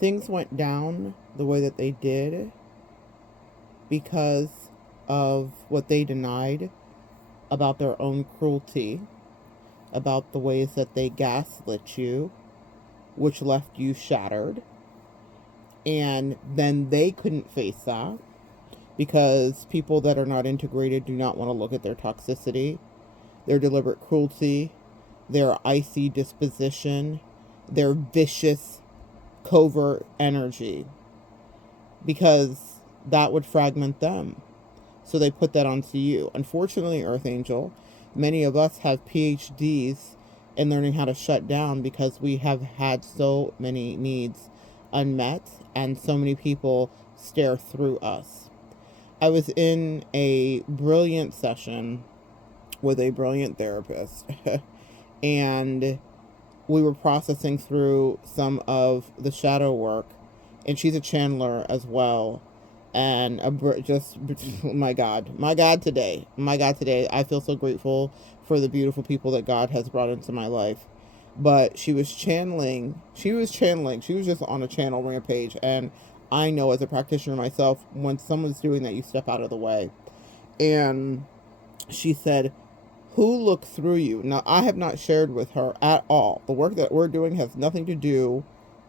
things went down the way that they did because of what they denied about their own cruelty, about the ways that they gaslit you, which left you shattered. And then they couldn't face that because people that are not integrated do not want to look at their toxicity, their deliberate cruelty, their icy disposition, their vicious, covert energy, because that would fragment them. So they put that onto you. Unfortunately, Earth Angel, many of us have PhDs in learning how to shut down because we have had so many needs unmet and so many people stare through us. I was in a brilliant session with a brilliant therapist, and we were processing through some of the shadow work, and she's a channeler as well. And just my God today, I feel so grateful for the beautiful people that God has brought into my life. But she was channeling, she was just on a channel rampage. And I know as a practitioner myself, when someone's doing that, you step out of the way. And she said, who looked through you? Now, I have not shared with her at all. The work that we're doing has nothing to do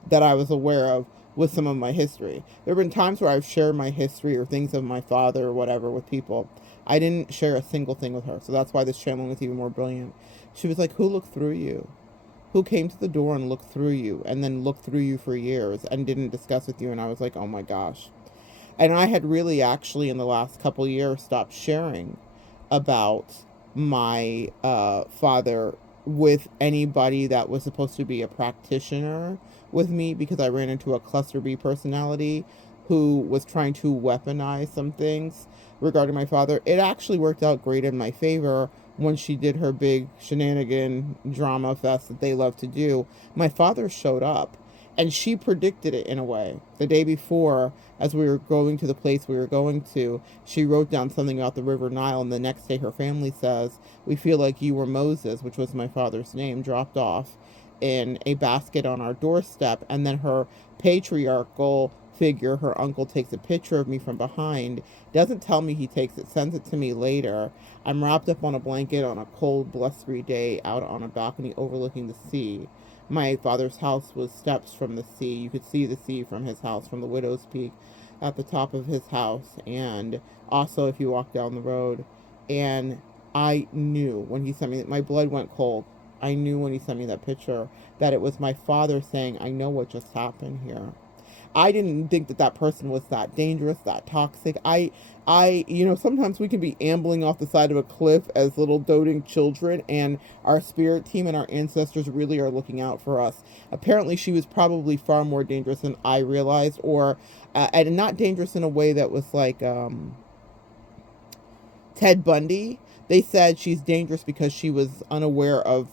that I was aware of with some of my history. There have been times where I've shared my history or things of my father or whatever with people. I didn't share a single thing with her. So that's why this channeling was even more brilliant. She was like, who looked through you? Who came to the door and looked through you and then looked through you for years and didn't discuss with you? And I was like, oh my gosh. And I had really actually in the last couple years stopped sharing about my father with anybody that was supposed to be a practitioner with me, because I ran into a cluster B personality who was trying to weaponize some things regarding my father. It actually worked out great in my favor when she did her big shenanigan drama fest that they love to do. My father showed up, and she predicted it in a way. The day before, as we were going to the place we were going to, she wrote down something about the River Nile, and the next day her family says, we feel like you were Moses, which was my father's name, dropped off in a basket on our doorstep. And then her patriarchal figure, her uncle, takes a picture of me from behind, doesn't tell me he takes it, sends it to me later. I'm wrapped up on a blanket on a cold, blustery day out on a balcony overlooking the sea. My father's house was steps from the sea. You could see the sea from his house, from the Widow's Peak at the top of his house, and also if you walk down the road. And I knew when he sent me, my blood went cold. I knew when he sent me that picture that it was my father saying, I know what just happened here. I didn't think that that person was that dangerous, that toxic. Sometimes we can be ambling off the side of a cliff as little doting children, and our spirit team and our ancestors really are looking out for us. Apparently, she was probably far more dangerous than I realized, or and not dangerous in a way that was like Ted Bundy. They said she's dangerous because she was unaware of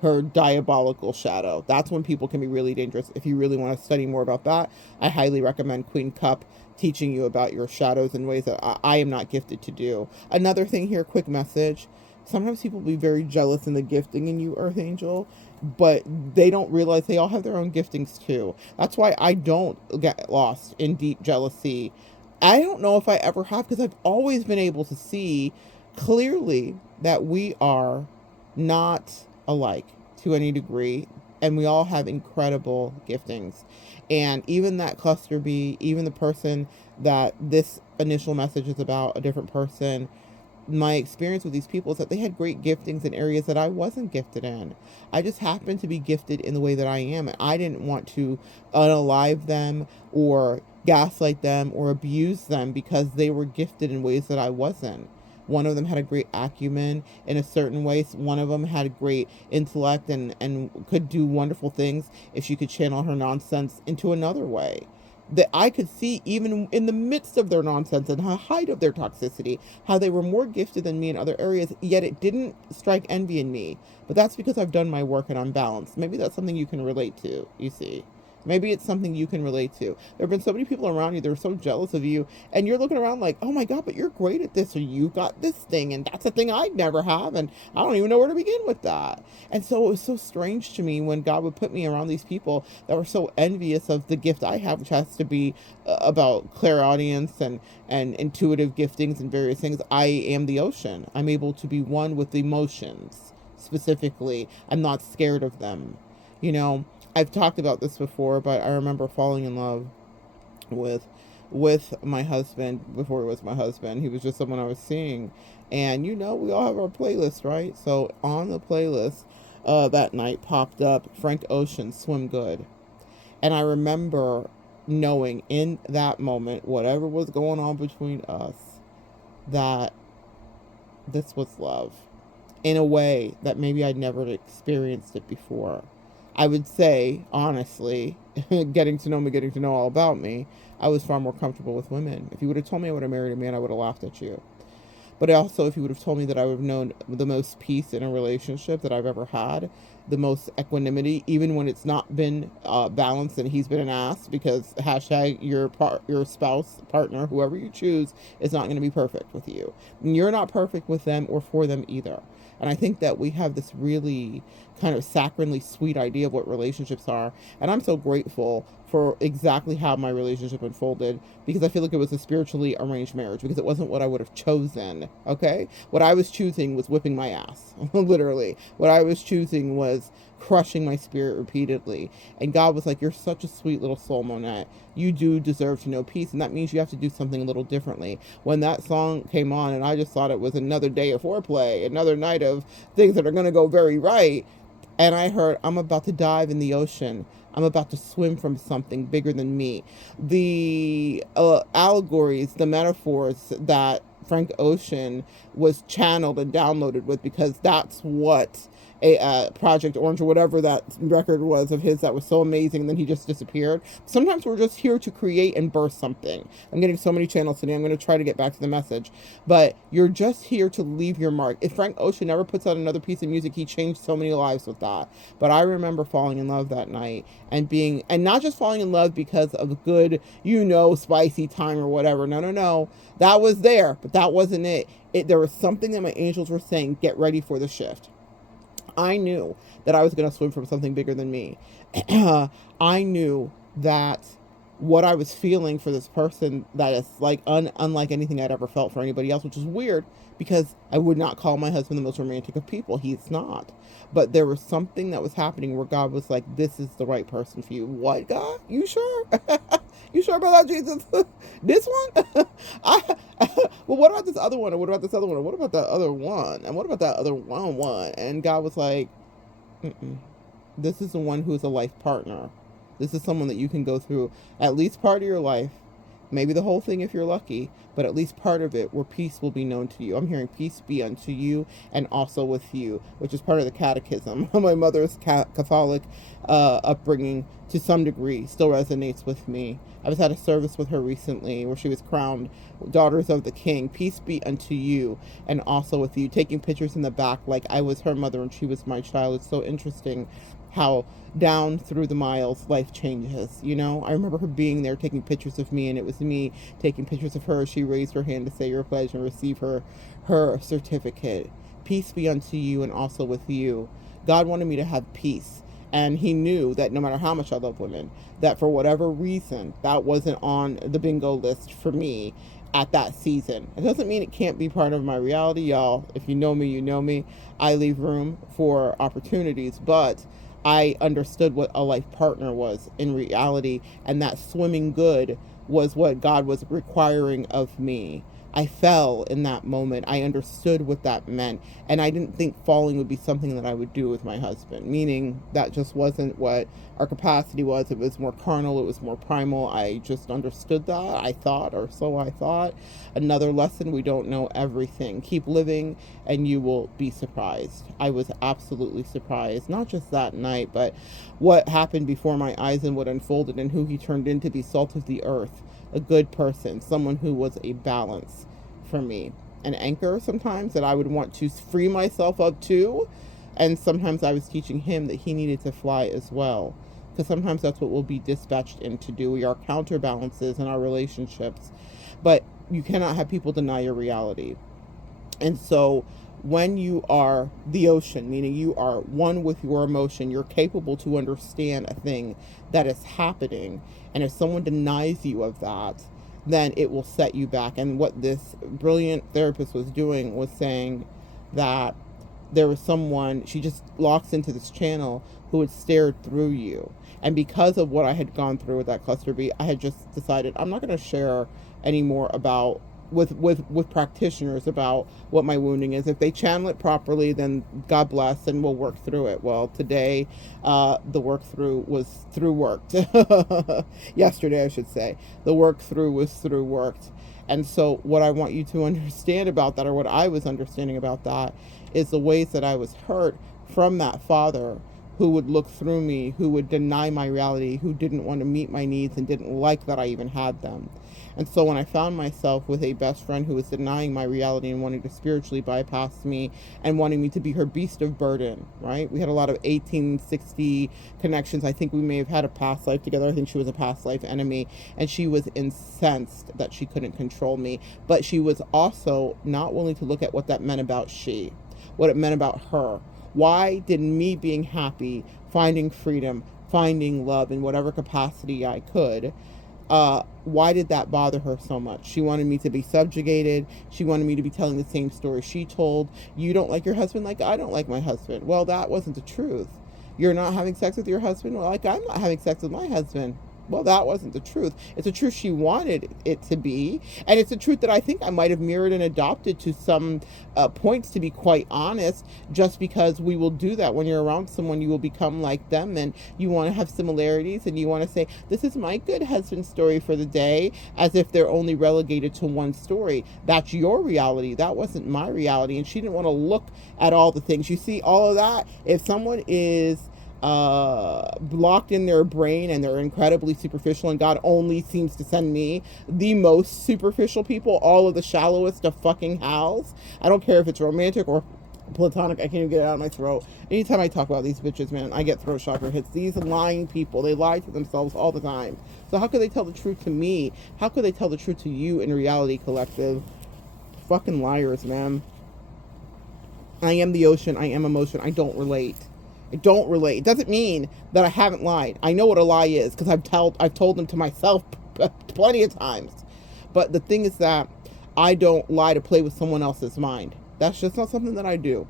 her diabolical shadow. That's when people can be really dangerous. If you really want to study more about that, I highly recommend Queen Cup teaching you about your shadows in ways that I am not gifted to do. Another thing here, quick message. Sometimes people be very jealous in the gifting in you, Earth Angel, but they don't realize they all have their own giftings too. That's why I don't get lost in deep jealousy. I don't know if I ever have, because I've always been able to see clearly that we are not alike to any degree, and we all have incredible giftings. And even that cluster B, even the person that this initial message is about, a different person, my experience with these people is that they had great giftings in areas that I wasn't gifted in. I just happened to be gifted in the way that I am, and I didn't want to unalive them or gaslight them or abuse them because they were gifted in ways that I wasn't. One of them had a great acumen in a certain way. One of them had a great intellect and could do wonderful things if she could channel her nonsense into another way. That I could see even in the midst of their nonsense and the height of their toxicity, how they were more gifted than me in other areas, yet it didn't strike envy in me. But that's because I've done my work and I'm balanced. Maybe that's something you can relate to, you see. Maybe it's something you can relate to. There have been so many people around you that are so jealous of you, and you're looking around like, oh my God, but you're great at this, or you got this thing, and that's a thing I'd never have, and I don't even know where to begin with that. And so it was so strange to me when God would put me around these people that were so envious of the gift I have, which has to be about clairaudience and intuitive giftings and various things. I am the ocean. I'm able to be one with emotions specifically. I'm not scared of them. You know, I've talked about this before, but I remember falling in love with my husband before he was my husband. He was just someone I was seeing. And you know, we all have our playlist, right? So on the playlist that night popped up Frank Ocean's Swim Good. And I remember knowing in that moment, whatever was going on between us, that this was love in a way that maybe I'd never experienced it before. I would say, honestly, getting to know all about me, I was far more comfortable with women. If you would have told me I would have married a man, I would have laughed at you. But also, if you would have told me that I would have known the most peace in a relationship that I've ever had, the most equanimity, even when it's not been balanced and he's been an ass, because hashtag your spouse, partner, whoever you choose, is not going to be perfect with you. And you're not perfect with them or for them either. And I think that we have this really kind of saccharinely sweet idea of what relationships are. And I'm so grateful for exactly how my relationship unfolded, because I feel like it was a spiritually arranged marriage, because it wasn't what I would have chosen. Okay. What I was choosing was whipping my ass. Literally. What I was choosing was crushing my spirit repeatedly. And God was like, you're such a sweet little soul, Monette. You do deserve to know peace. And that means you have to do something a little differently. When that song came on, and I just thought it was another day of foreplay, another night of things that are going to go very right. And I heard, I'm about to dive in the ocean. I'm about to swim from something bigger than me. The allegories, the metaphors that Frank Ocean was channeled and downloaded with, because that's what a Project Orange or whatever that record was of his that was so amazing, and then he just disappeared. Sometimes we're just here to create and burst something. I'm getting so many channels today. I'm going to try to get back to the message, but you're just here to leave your mark. If Frank Ocean never puts out another piece of music, he changed so many lives with that. But I remember falling in love that night, and not just falling in love because of good, spicy time or whatever. No. That was there, but that wasn't it. There was something that my angels were saying, get ready for the shift. I knew that I was going to swim from something bigger than me. I knew that what I was feeling for this person, that is like unlike anything I'd ever felt for anybody else, which is weird because I would not call my husband the most romantic of people. He's not. But there was something that was happening where God was like, this is the right person for you. What, God? You sure? You sure about that, Jesus? This one? Well, what about this other one? And what about this other one? And what about that other one? And what about that other one? And God was like, this is the one who's a life partner. This is someone that you can go through at least part of your life, maybe the whole thing if you're lucky, but at least part of it where peace will be known to you. I'm hearing peace be unto you and also with you, which is part of the catechism. My mother's Catholic upbringing to some degree still resonates with me. I was at a service with her recently where she was crowned Daughters of the King. Peace be unto you and also with you. Taking pictures in the back like I was her mother and she was my child. It's so interesting how down through the miles life changes. I remember her being there taking pictures of me, and it was me taking pictures of her. She raised her hand to say your pledge and receive her certificate. Peace be unto you and also with you. God wanted me to have peace, and he knew that no matter how much I love women, that for whatever reason that wasn't on the bingo list for me at that season. It doesn't mean it can't be part of my reality, y'all. If you know me, you know me. I leave room for opportunities, but I understood what a life partner was in reality, and that swimming good was what God was requiring of me. I fell in that moment. I understood what that meant, and I didn't think falling would be something that I would do with my husband, meaning that just wasn't what our capacity was. It was more carnal, it was more primal. I just understood that, I thought, or so I thought. Another lesson, we don't know everything. Keep living and you will be surprised. I was absolutely surprised, not just that night, but what happened before my eyes and what unfolded and who he turned into be salt of the earth. A good person, someone who was a balance for me, an anchor sometimes that I would want to free myself up to, and sometimes I was teaching him that he needed to fly as well. because sometimes that's what we'll be dispatched in to do. We are counterbalances in our relationships, but you cannot have people deny your reality. And so when you are the ocean, meaning you are one with your emotion, you're capable to understand a thing that is happening. And if someone denies you of that, then it will set you back. And what this brilliant therapist was doing was saying that there was someone, she just locks into this channel who had stared through you. And because of what I had gone through with that cluster B, I had just decided I'm not going to share anymore about with practitioners about what my wounding is. If they channel it properly, then God bless, and we'll work through it. Well, today, the work through was through worked. Yesterday, I should say. The work through was through worked. And so what I want you to understand about that, or what I was understanding about that, is the ways that I was hurt from that father who would look through me, who would deny my reality, who didn't want to meet my needs and didn't like that I even had them. And so when I found myself with a best friend who was denying my reality and wanting to spiritually bypass me and wanting me to be her beast of burden, right? We had a lot of 1860 connections. I think we may have had a past life together. I think she was a past life enemy. And she was incensed that she couldn't control me. But she was also not willing to look at what that meant about what it meant about her. Why did me being happy, finding freedom, finding love in whatever capacity I could, why did that bother her so much? She wanted me to be subjugated. She wanted me to be telling the same story she told. You don't like your husband like I don't like my husband. Well, that wasn't the truth. You're not having sex with your husband? Well, like I'm not having sex with my husband. Well, that wasn't the truth. It's a truth she wanted it to be. And it's a truth that I think I might have mirrored and adopted to some points, to be quite honest, just because we will do that. When you're around someone, you will become like them, and you want to have similarities, and you want to say, this is my good husband story for the day, as if they're only relegated to one story. That's your reality. That wasn't my reality. And she didn't want to look at all the things. You see, all of that, if someone is blocked in their brain and they're incredibly superficial, and God only seems to send me the most superficial people, all of the shallowest of fucking howls. I don't care if it's romantic or platonic. I can't even get it out of my throat. Anytime I talk about these bitches, man, I get throat chakra hits. These lying people, they lie to themselves all the time. So how could they tell the truth to me? How could they tell the truth to you in Reality Collective? Fucking liars, man. I am the ocean. I am emotion. I don't relate. I don't relate. It doesn't mean that I haven't lied. I know what a lie is because I've told them to myself plenty of times. But the thing is that I don't lie to play with someone else's mind. That's just not something that I do.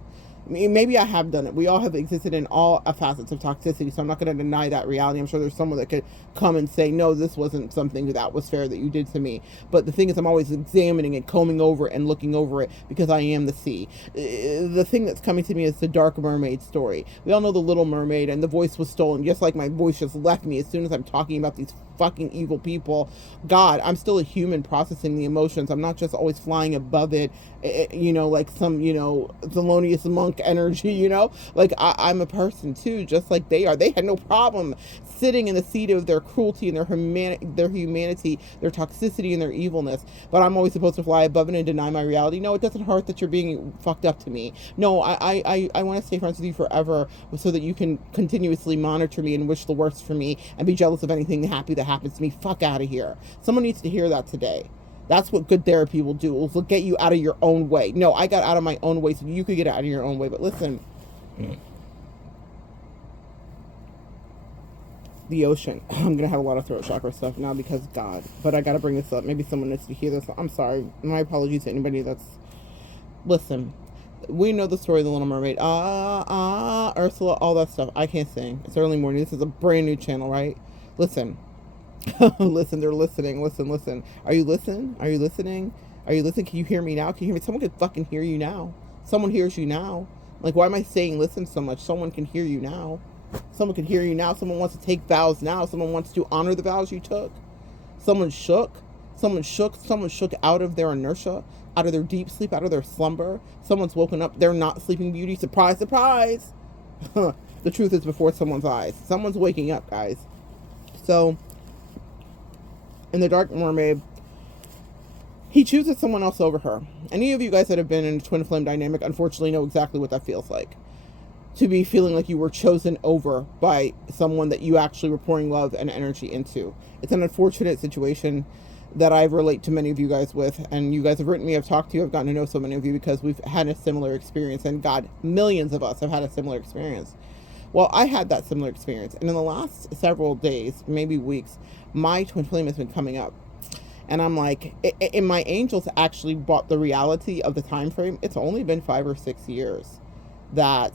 Maybe I have done it. We all have existed in all facets of toxicity, so I'm not going to deny that reality. I'm sure there's someone that could come and say, no, this wasn't something that was fair that you did to me. But the thing is, I'm always examining and combing over it and looking over it because I am the sea. The thing that's coming to me is the Dark Mermaid story. We all know the Little Mermaid, and the voice was stolen, just like my voice just left me as soon as I'm talking about these fucking evil people. God, I'm still a human processing the emotions. I'm not just always flying above it, like some, Thelonious Monk energy, like I'm a person too, just like they are. They had no problem sitting in the seat of their cruelty and their humanity, their toxicity and their evilness. But I'm always supposed to fly above it and deny my reality. No, it doesn't hurt that you're being fucked up to me. No, I want to stay friends with you forever so that you can continuously monitor me and wish the worst for me and be jealous of anything happy that happens to me. Fuck out of here. Someone needs to hear that today. That's what good therapy will do. It will get you out of your own way. No, I got out of my own way so you could get out of your own way. But listen, the ocean. I'm going to have a lot of throat chakra stuff now because God. But I got to bring this up. Maybe someone needs to hear this. I'm sorry. My apologies to anybody that's... Listen, we know the story of the Little Mermaid. Ursula, all that stuff. I can't sing. It's early morning. This is a brand new channel, right? Listen. Listen, they're listening. Listen. Are you listening? Are you listening? Can you hear me now? Can you hear me? Someone could fucking hear you now. Someone hears you now. Like, why am I saying listen so much? Someone can hear you now. Someone can hear you now. Someone wants to take vows now. Someone wants to honor the vows you took. Someone shook out of their inertia, out of their deep sleep, out of their slumber. Someone's woken up. They're not Sleeping Beauty. Surprise, surprise. The truth is before someone's eyes. Someone's waking up, guys. So, in the Dark Mermaid, he chooses someone else over her. Any of you guys that have been in a twin flame dynamic, unfortunately, know exactly what that feels like. to be feeling like you were chosen over by someone that you actually were pouring love and energy into. It's an unfortunate situation that I relate to many of you guys with, and you guys have written me, I've talked to you, I've gotten to know so many of you because we've had a similar experience, and God, millions of us have had a similar experience. Well, I had that similar experience, and in the last several days, maybe weeks, my twin flame has been coming up. And I'm like, and my angels actually brought the reality of the time frame. It's only been 5 or 6 years that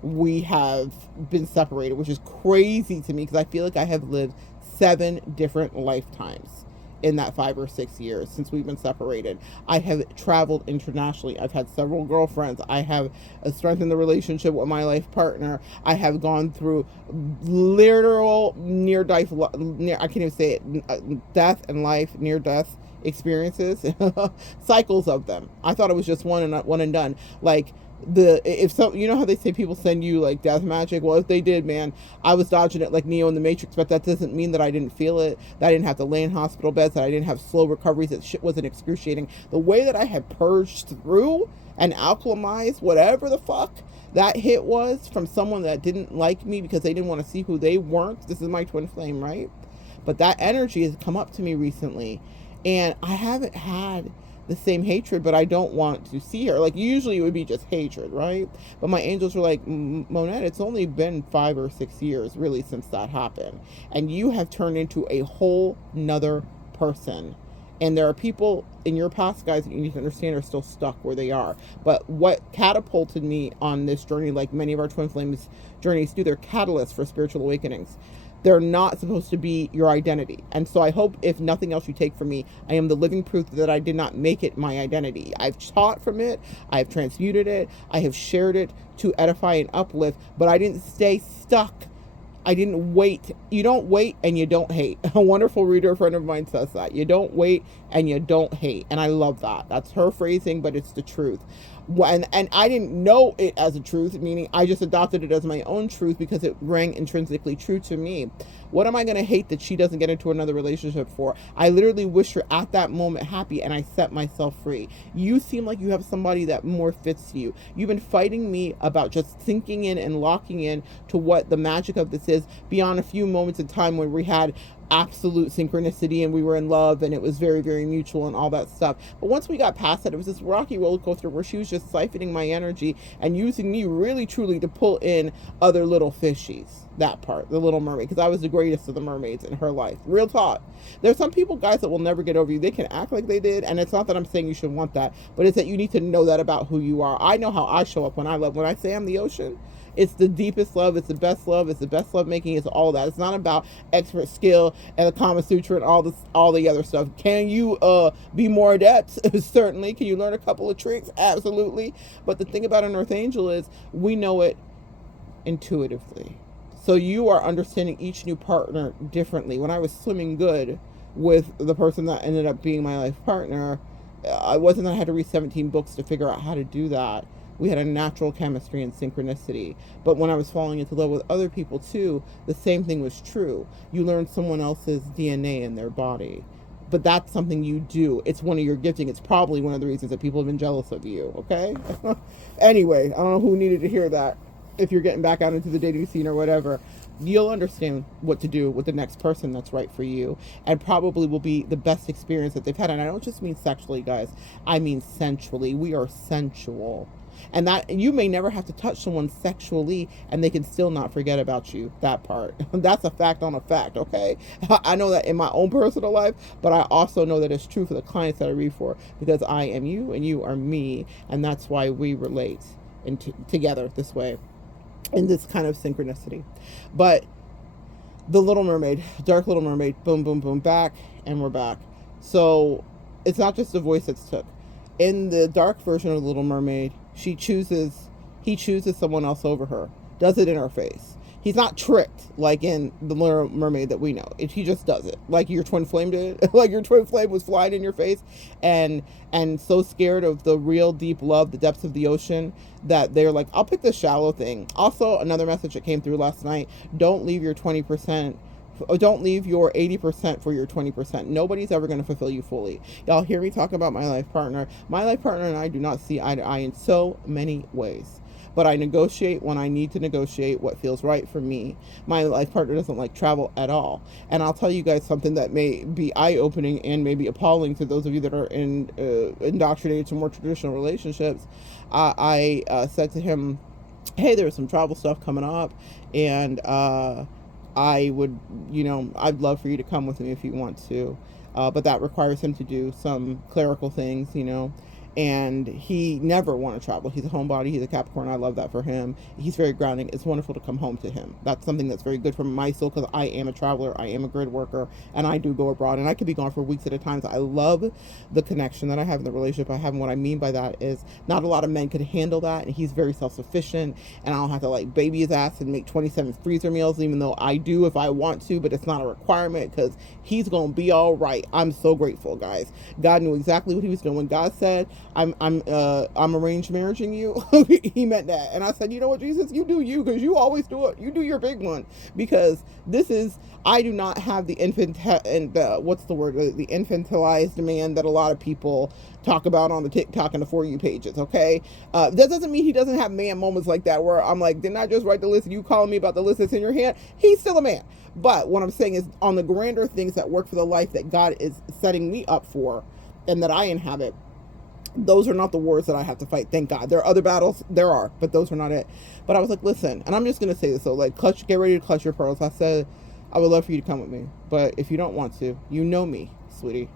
we have been separated, which is crazy to me because I feel like I have lived 7 different lifetimes in that 5 or 6 years since we've been separated. I have traveled internationally. I've had several girlfriends. I have strengthened the relationship with my life partner. I have gone through literal near-death, I can't even say it, death and life, near-death experiences, cycles of them. I thought it was just one and done. Like, if some, you know how they say people send you like death magic? Well, if they did, man, I was dodging it like Neo in the Matrix, but that doesn't mean that I didn't feel it, that I didn't have to lay in hospital beds, that I didn't have slow recoveries, that shit wasn't excruciating. The way that I had purged through and alchemized whatever the fuck that hit was from someone that didn't like me because they didn't want to see who they weren't. This is my twin flame, right? But that energy has come up to me recently, and I haven't had the same hatred, but I don't want to see her. Like, usually it would be just hatred, right? But my angels were like, Monette, it's only been 5 or 6 years really since that happened, and you have turned into a whole nother person. And there are people in your past, guys, that you need to understand are still stuck where they are. But what catapulted me on this journey, like many of our twin flames journeys do, they're catalysts for spiritual awakenings. They're not supposed to be your identity. And so I hope, if nothing else you take from me, I am the living proof that I did not make it my identity. I've taught from it, I've transmuted it, I have shared it to edify and uplift, but I didn't stay stuck. I didn't wait. You don't wait and you don't hate. A wonderful reader friend of mine says that. You don't wait and you don't hate. And I love that. That's her phrasing, but it's the truth. And I didn't know it as a truth, meaning I just adopted it as my own truth because it rang intrinsically true to me. What am I going to hate that she doesn't get into another relationship for? I literally wish her at that moment happy, and I set myself free. You seem like you have somebody that more fits you. You've been fighting me about just sinking in and locking in to what the magic of this is beyond a few moments in time when we had absolute synchronicity and we were in love and it was very, very mutual and all that stuff. But once we got past that, it was this rocky roller coaster where she was just siphoning my energy and using me really truly to pull in other little fishies. That part, the Little Mermaid, because I was the greatest of the mermaids in her life. Real talk. There's some people, guys, that will never get over you. They can act like they did, and it's not that I'm saying you should want that, but it's that you need to know that about who you are. I know how I show up when I love. When I say I'm the ocean, it's the deepest love, it's the best love, it's the best love making, it's all that. It's not about expert skill and the Kama Sutra and all the other stuff. Can you be more adept? Certainly. Can you learn a couple of tricks? Absolutely. But the thing about an Earth Angel is we know it intuitively. So you are understanding each new partner differently. When I was swimming good with the person that ended up being my life partner, I wasn't that I had to read 17 books to figure out how to do that. We had a natural chemistry and synchronicity. But when I was falling into love with other people too, the same thing was true. You learn someone else's DNA in their body. But that's something you do. It's one of your gifting. It's probably one of the reasons that people have been jealous of you, okay? Anyway, I don't know who needed to hear that. If you're getting back out into the dating scene or whatever, you'll understand what to do with the next person that's right for you, and probably will be the best experience that they've had. And I don't just mean sexually, guys. I mean sensually. We are sensual. And that you may never have to touch someone sexually and they can still not forget about you. That part. That's a fact on a fact, okay? I know that in my own personal life, but I also know that it's true for the clients that I read for, because I am you and you are me, and that's why we relate together this way, in this kind of synchronicity. But the Little Mermaid, Dark Little Mermaid, boom, boom, boom, back, and we're back. So it's not just a voice that's took. In the dark version of the Little Mermaid, he chooses someone else over her, does it in her face. He's not tricked like in the Little Mermaid that we know. He just does it like your twin flame did. Like your twin flame was flying in your face and so scared of the real deep love, the depths of the ocean, that they're like, I'll pick this shallow thing. Also, another message that came through last night, don't leave your 20%. Don't leave your 80% for your 20%. Nobody's ever going to fulfill you fully. Y'all hear me talk about my life partner. My life partner and I do not see eye to eye in so many ways. but I negotiate when I need to negotiate what feels right for me. My life partner doesn't like travel at all. And I'll tell you guys something that may be eye-opening and maybe appalling to those of you that are indoctrinated to more traditional relationships. I said to him, hey, there's some travel stuff coming up, and I would, I'd love for you to come with me if you want to. But that requires him to do some clerical things, and he never wanted to travel. He's a homebody. He's a Capricorn. I love that for him. He's very grounding. It's wonderful to come home to him. That's something that's very good for my soul, because I am a traveler. I am a grid worker, and I do go abroad, and I could be gone for weeks at a time. So I love the connection that I have in the relationship I have. And what I mean by that is not a lot of men could handle that, and he's very self-sufficient, and I don't have to like baby his ass and make 27 freezer meals, even though I do if I want to, but it's not a requirement because he's going to be all right. I'm so grateful, guys. God knew exactly what he was doing. When God said, I'm arranged marrying you, he meant that. And I said, you know what, Jesus, you do you, because you always do it. You do your big one, because I do not have the the infantilized man that a lot of people talk about on the TikTok and the For You pages, okay? That doesn't mean he doesn't have man moments like that where I'm like, didn't I just write the list? You calling me about the list that's in your hand? He's still a man. But what I'm saying is, on the grander things that work for the life that God is setting me up for and that I inhabit, those are not the wars that I have to fight. Thank God. There are other battles. There are, but those are not it. But I was like, listen, and I'm just going to say this. So like, get ready to clutch your pearls. I said, I would love for you to come with me, but if you don't want to, you know me, sweetie,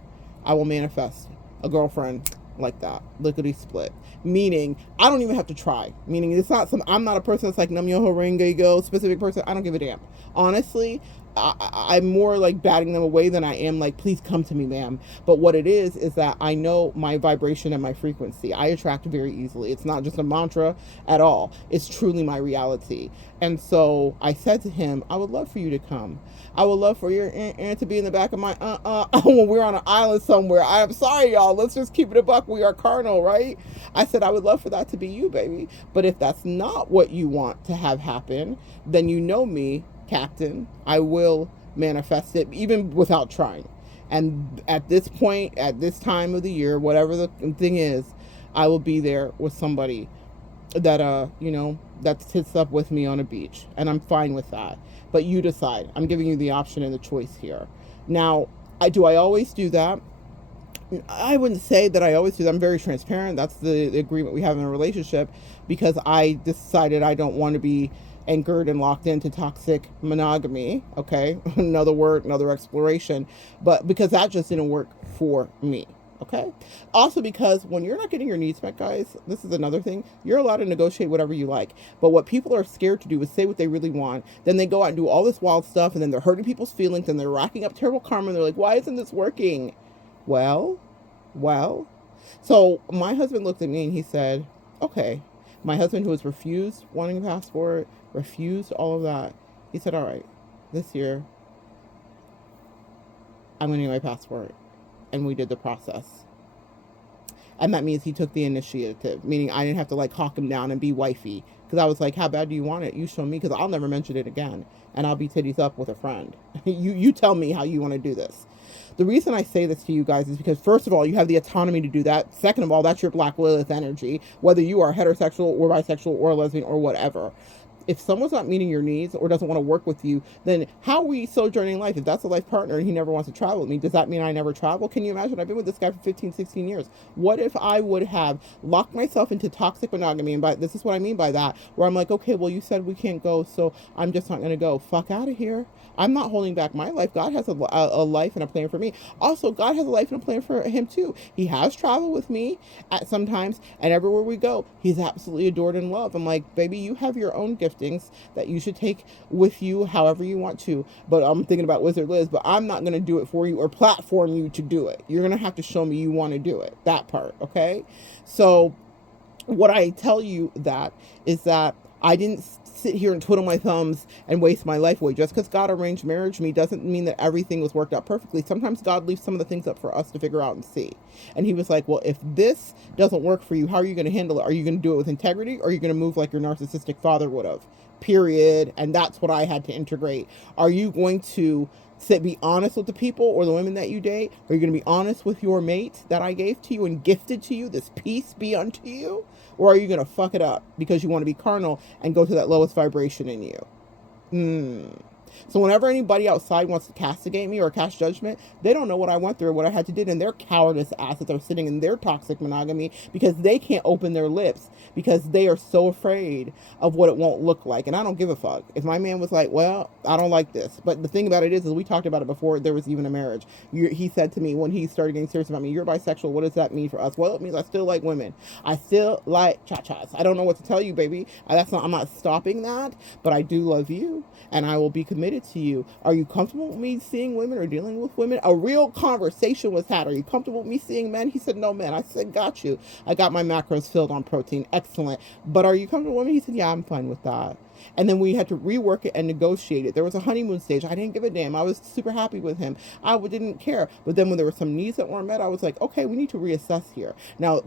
I will manifest a girlfriend like that, lickety split. Meaning, I don't even have to try. Meaning, I'm not a person that's like, Nam Yoho Renge Go, specific person. I don't give a damn. Honestly, I'm more like batting them away than I am like, please come to me, ma'am. But what it is that I know my vibration and my frequency. I attract very easily. It's not just a mantra at all. It's truly my reality. And so I said to him, I would love for you to come. I would love for your aunt to be in the back of my when we're on an island somewhere. I'm sorry, y'all. Let's just keep it a buck. We are carnal, right? I said, I would love for that to be you, baby. But if that's not what you want to have happen, then you know me, Captain. I will manifest it even without trying. And at this point, at this time of the year, whatever the thing is, I will be there with somebody that that sits up with me on a beach, and I'm fine with that. But you decide. I'm giving you the option and the choice here. Now, I always do that? I wouldn't say that I always do that. I'm very transparent. That's the agreement we have in a relationship, because I decided I don't want to be anchored and locked into toxic monogamy. Okay, another word, another exploration, but because that just didn't work for me. Okay. Also, because when you're not getting your needs met, guys, this is another thing. You're allowed to negotiate whatever you like. But what people are scared to do is say what they really want. Then they go out and do all this wild stuff, and then they're hurting people's feelings, and they're racking up terrible karma. And they're like, why isn't this working? Well. So my husband looked at me and he said, okay. My husband, who was refused wanting a passport, refused all of that. He said, all right, this year, I'm going to get my passport. And we did the process. And that means he took the initiative, meaning I didn't have to like hawk him down and be wifey. Because I was like, how bad do you want it? You show me, because I'll never mention it again. And I'll be titties up with a friend. You tell me how you want to do this. The reason I say this to you guys is because, first of all, you have the autonomy to do that. Second of all, that's your Black Lilith energy, whether you are heterosexual or bisexual or lesbian or whatever. If someone's not meeting your needs or doesn't want to work with you, then how are we sojourning life? If that's a life partner and he never wants to travel with me, does that mean I never travel? Can you imagine? I've been with this guy for 15, 16 years. What if I would have locked myself into toxic monogamy? And this is what I mean by that, where I'm like, okay, well, you said we can't go, so I'm just not going to go. Fuck out of here. I'm not holding back my life. God has a life and a plan for me. Also, God has a life and a plan for him too. He has traveled with me at sometimes, and everywhere we go, he's absolutely adored and loved. I'm like, baby, you have your own giftings that you should take with you however you want to. But I'm thinking about Wizard Liz, but I'm not going to do it for you or platform you to do it. You're going to have to show me you want to do it. That part, okay? So what I tell you that is that I didn't sit here and twiddle my thumbs and waste my life away. Just because God arranged marriage to me doesn't mean that everything was worked out perfectly. Sometimes God leaves some of the things up for us to figure out and see. And he was like, well, if this doesn't work for you, how are you going to handle it? Are you going to do it with integrity, or are you going to move like your narcissistic father would have? Period. And that's what I had to integrate. Are you going to Be honest with the people or the women that you date. Are you going to be honest with your mate that I gave to you and gifted to you? This peace be unto you? Or are you going to fuck it up because you want to be carnal and go to that lowest vibration in you? So whenever anybody outside wants to castigate me or cast judgment, they don't know what I went through or what I had to do, and their cowardice asses are sitting in their toxic monogamy because they can't open their lips because they are so afraid of what it won't look like. And I don't give a fuck. If my man was like, well, I don't like this. But the thing about it is we talked about it before there was even a marriage. He said to me when he started getting serious about me, you're bisexual. What does that mean for us? Well, it means I still like women. I still like cha-chas. I don't know what to tell you, baby. I'm not stopping that, but I do love you and I will be committed to you. Are you comfortable with me seeing women or dealing with women? A real conversation was had. Are you comfortable with me seeing men? He said, no, man. I said, got you. I got my macros filled on protein. Excellent. But are you comfortable with me? He said, yeah, I'm fine with that. And then we had to rework it and negotiate it. There was a honeymoon stage. I didn't give a damn. I was super happy with him. I didn't care. But then when there were some needs that weren't met, I was like, okay, we need to reassess here. Now,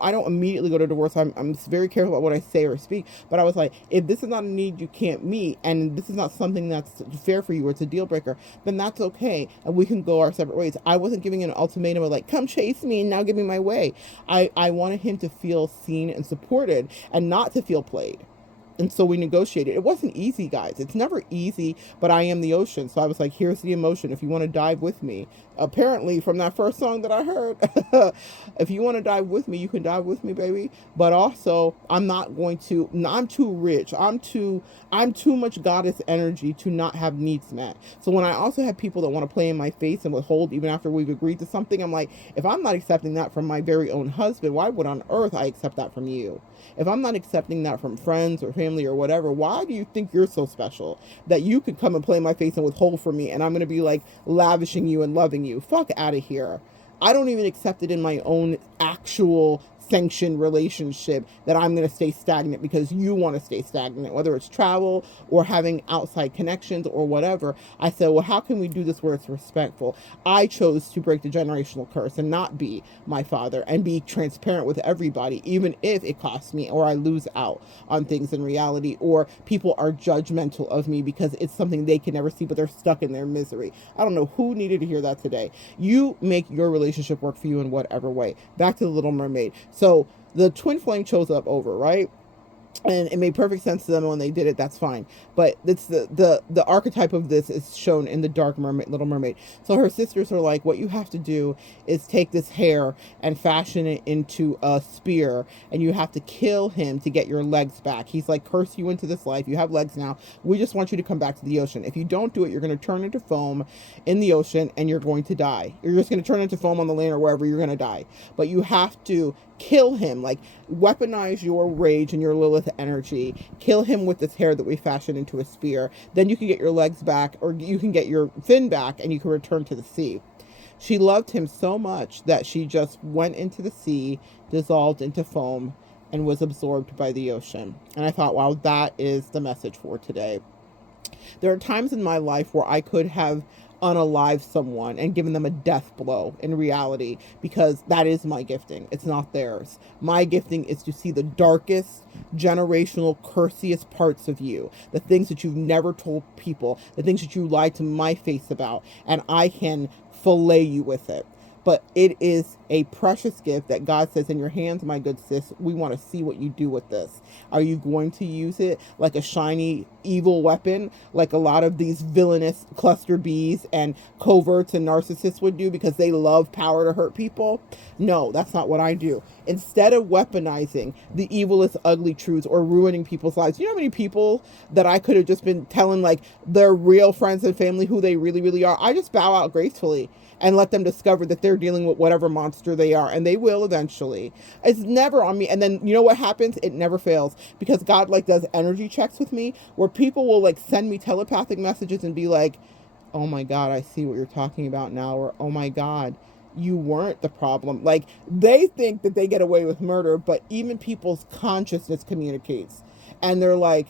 I don't immediately go to divorce. I'm very careful about what I say or speak. But I was like, if this is not a need you can't meet, and this is not something that's fair for you or it's a deal breaker, then that's okay. And we can go our separate ways. I wasn't giving an ultimatum of like, come chase me and now give me my way. I wanted him to feel seen and supported and not to feel played. And so we negotiated. It wasn't easy, guys. It's never easy, but I am the ocean. So I was like, here's the emotion. If you want to dive with me, apparently from that first song that I heard, if you want to dive with me, you can dive with me, baby. But also, I'm too rich. I'm too much goddess energy to not have needs met. So when I also have people that want to play in my face and withhold even after we've agreed to something, I'm like, if I'm not accepting that from my very own husband, why would on earth I accept that from you? If I'm not accepting that from friends or family or whatever, why do you think you're so special that you could come and play in my face and withhold from me and I'm going to be like lavishing you and loving you? Fuck out of here. I don't even accept it in my own actual sanctioned relationship that I'm going to stay stagnant because you want to stay stagnant, whether it's travel or having outside connections or whatever. I said, well, how can we do this where it's respectful? I chose to break the generational curse and not be my father and be transparent with everybody, even if it costs me or I lose out on things in reality or people are judgmental of me because it's something they can never see, but they're stuck in their misery. I don't know who needed to hear that today. You make your relationship work for you in whatever way. Back to the Little Mermaid. So the twin flame shows up over, right? And it made perfect sense to them when they did it. That's fine. But it's the archetype of this is shown in the Dark Mermaid, Little Mermaid. So her sisters are like, what you have to do is take this hair and fashion it into a spear, and you have to kill him to get your legs back. He's like, curse you into this life. You have legs now. We just want you to come back to the ocean. If you don't do it, you're going to turn into foam in the ocean, and you're going to die. You're just going to turn into foam on the land or wherever. You're going to die. But you have to kill him, like weaponize your rage and your Lilith energy, kill him with this hair that we fashion into a spear. Then you can get your legs back, or you can get your fin back, and you can return to the sea. She loved him so much that she just went into the sea, dissolved into foam, and was absorbed by the ocean. And I thought, wow, that is the message for today. There are times in my life where I could have unalive someone and given them a death blow in reality, because that is my gifting. It's not theirs. My gifting is to see the darkest, generational, cursiest parts of you, the things that you've never told people, the things that you lied to my face about, and I can fillet you with it. But it is a precious gift that God says, in your hands, my good sis, we want to see what you do with this. Are you going to use it like a shiny, evil weapon, like a lot of these villainous cluster Bs and coverts and narcissists would do because they love power to hurt people? No, that's not what I do. Instead of weaponizing the evilest, ugly truths or ruining people's lives, you know how many people that I could have just been telling like their real friends and family who they really, really are? I just bow out gracefully and let them discover that they're dealing with whatever monster they are, and they will eventually. It's never on me. And then you know what happens? It never fails, because God like does energy checks with me where people will like send me telepathic messages and be like, oh my God, I see what you're talking about now, or oh my God, you weren't the problem. Like, they think that they get away with murder, but even people's consciousness communicates, and they're like,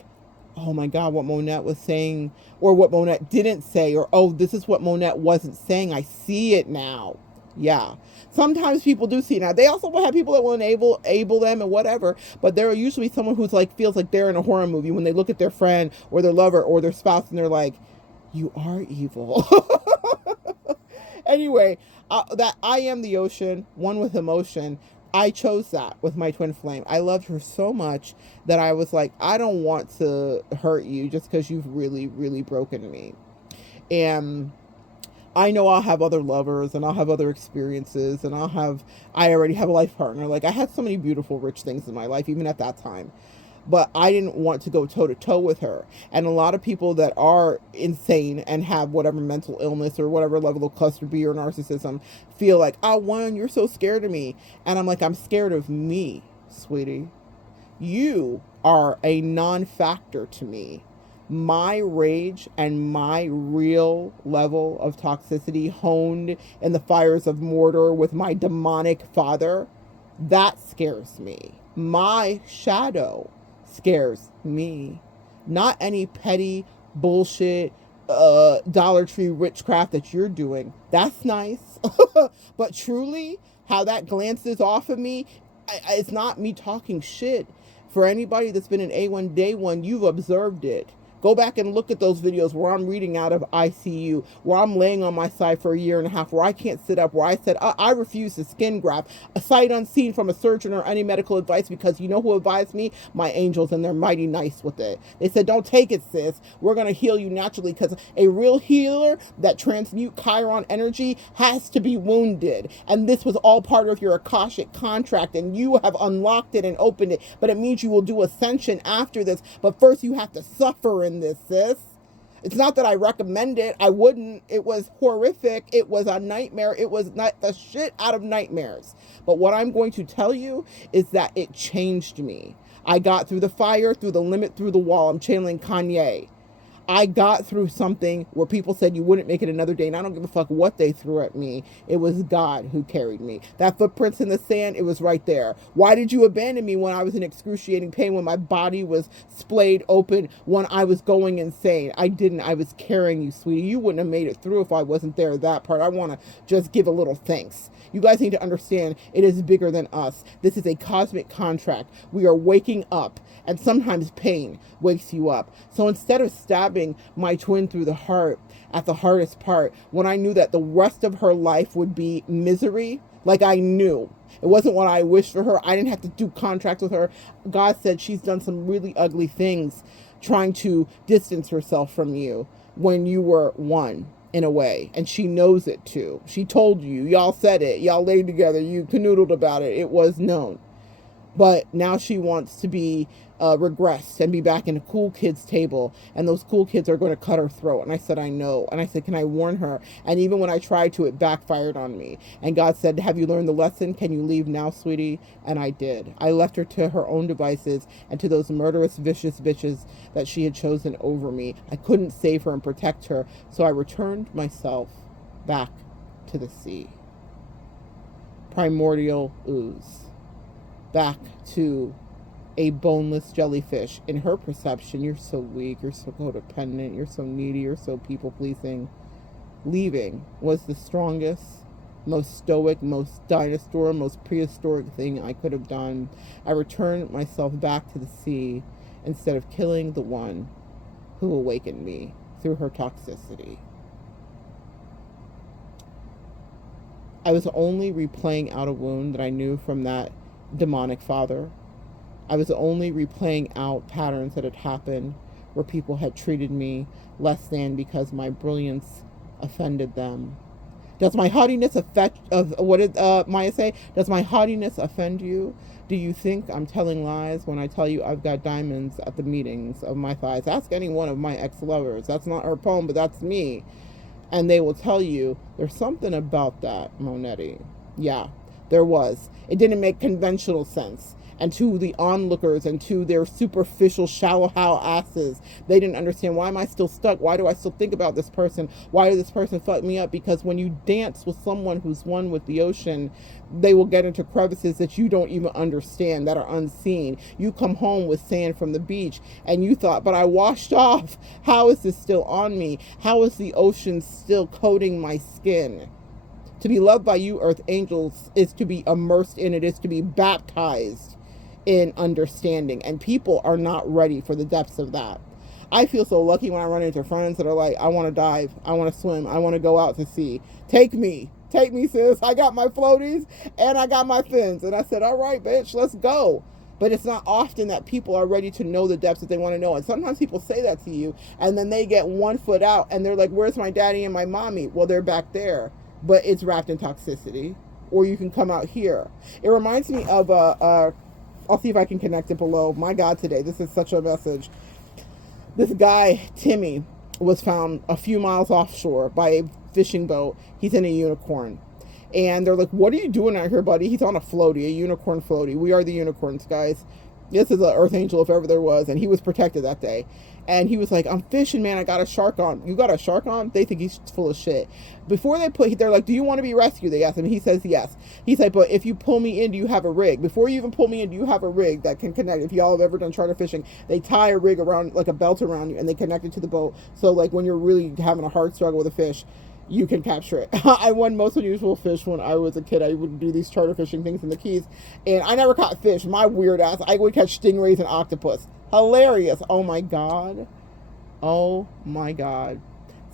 oh my God, what Monette was saying, or what Monette didn't say, or oh, this is what Monette wasn't saying. I see it now. Yeah. Sometimes people do see it now. They also will have people that will enable them and whatever, but there are usually someone who's like, feels like they're in a horror movie when they look at their friend or their lover or their spouse and they're like, You are evil. Anyway, that I am the ocean, one with emotion. I chose that with my twin flame. I loved her so much that I was like, I don't want to hurt you just because you've really, really broken me. And I know I'll have other lovers and I'll have other experiences and I already have a life partner. Like, I had so many beautiful, rich things in my life, even at that time. But I didn't want to go toe to toe with her. And a lot of people that are insane and have whatever mental illness or whatever level of cluster B or narcissism feel like, oh, Juan, you're so scared of me. And I'm like, I'm scared of me, sweetie. You are a non-factor to me. My rage and my real level of toxicity honed in the fires of Mordor with my demonic father, that scares me. My shadow scares me. Not any petty bullshit Dollar Tree witchcraft that you're doing. That's nice. But truly, how that glances off of me, it's not me talking shit. For anybody that's been in A1 day one, you've observed it. Go back and look at those videos where I'm reading out of ICU, where I'm laying on my side for a year and a half, where I can't sit up, where I said, I refuse to skin graft, a sight unseen from a surgeon or any medical advice, because you know who advised me? My angels, and they're mighty nice with it. They said, don't take it, sis. We're going to heal you naturally, because a real healer that transmute Chiron energy has to be wounded. And this was all part of your Akashic contract, and you have unlocked it and opened it. But it means you will do ascension after this. But first you have to suffer in this, sis. It's not that I recommend it. I wouldn't. It was horrific. It was a nightmare. It was not the shit out of nightmares. But what I'm going to tell you is that it changed me. I got through the fire, through the limit, through the wall. I'm channeling Kanye. I got through something where people said you wouldn't make it another day, and I don't give a fuck what they threw at me. It was God who carried me. That footprints in the sand, it was right there. Why did you abandon me when I was in excruciating pain, when my body was splayed open, when I was going insane? I didn't. I was carrying you, sweetie. You wouldn't have made it through if I wasn't there. That part, I want to just give a little thanks. You guys need to understand, it is bigger than us. This is a cosmic contract. We are waking up, and sometimes pain wakes you up. So instead of stabbing my twin through the heart at the hardest part, when I knew that the rest of her life would be misery, like I knew. It wasn't what I wished for her. I didn't have to do contracts with her. God said she's done some really ugly things trying to distance herself from you when you were one. In a way, and she knows it too. She told you, y'all said it, y'all laid together, you canoodled about it, it was known. But now she wants to be regressed and be back in a cool kids table, and those cool kids are going to cut her throat. And I said, I know. And I said, can I warn her? And even when I tried to, it backfired on me. And God said, have you learned the lesson? Can you leave now, sweetie? And I did. I left her to her own devices and to those murderous, vicious bitches that she had chosen over me. I couldn't save her and protect her, so I returned myself back to the sea. Primordial ooze. Back to a boneless jellyfish. In her perception, you're so weak, you're so codependent, you're so needy, you're so people-pleasing. Leaving was the strongest, most stoic, most dinosaur, most prehistoric thing I could have done. I returned myself back to the sea instead of killing the one who awakened me through her toxicity. I was only replaying out a wound that I knew from that demonic father. I was only replaying out patterns that had happened where people had treated me less than because my brilliance offended them. Does my haughtiness what did Maya say? Does my haughtiness offend you? Do you think I'm telling lies when I tell you I've got diamonds at the meetings of my thighs? Ask any one of my ex-lovers. That's not her poem, but that's me. And they will tell you there's something about that, Monette. Yeah, there was. It didn't make conventional sense. And to the onlookers and to their superficial, shallow how asses, they didn't understand, why am I still stuck? Why do I still think about this person? Why did this person fuck me up? Because when you dance with someone who's one with the ocean, they will get into crevices that you don't even understand, that are unseen. You come home with sand from the beach and you thought, but I washed off. How is this still on me? How is the ocean still coating my skin? To be loved by you, earth angels, is to be immersed in it, is to be baptized in understanding. And people are not ready for the depths of that. I feel so lucky when I run into friends that are like, I want to dive, I want to swim, I want to go out to sea. Take me, sis. I got my floaties and I got my fins. And I said, all right, bitch, let's go. But it's not often that people are ready to know the depths that they want to know. And sometimes people say that to you, and then they get 1 foot out, and they're like, where's my daddy and my mommy? Well, they're back there, but it's wrapped in toxicity. Or you can come out here. It reminds me of, I'll see if I can connect it below. My God, today, this is such a message. This guy, Timmy, was found a few miles offshore by a fishing boat. He's in a unicorn. And they're like, what are you doing out here, buddy? He's on a floaty, a unicorn floaty. We are the unicorns, guys. This is an earth angel if ever there was. And he was protected that day. And he was like, I'm fishing, man. I got a shark on. You got a shark on? They think he's full of shit. Before they're like, do you want to be rescued? They asked him. He says yes. He's like, but if you pull me in, do you have a rig? Before you even pull me in, do you have a rig that can connect? If y'all have ever done charter fishing, they tie a rig around, like a belt around you, and they connect it to the boat. So like when you're really having a hard struggle with a fish, you can capture it. I won most unusual fish when I was a kid. I would do these charter fishing things in the Keys, and I never caught fish. My weird ass, I would catch stingrays and octopus. Hilarious. Oh my God. Oh my God.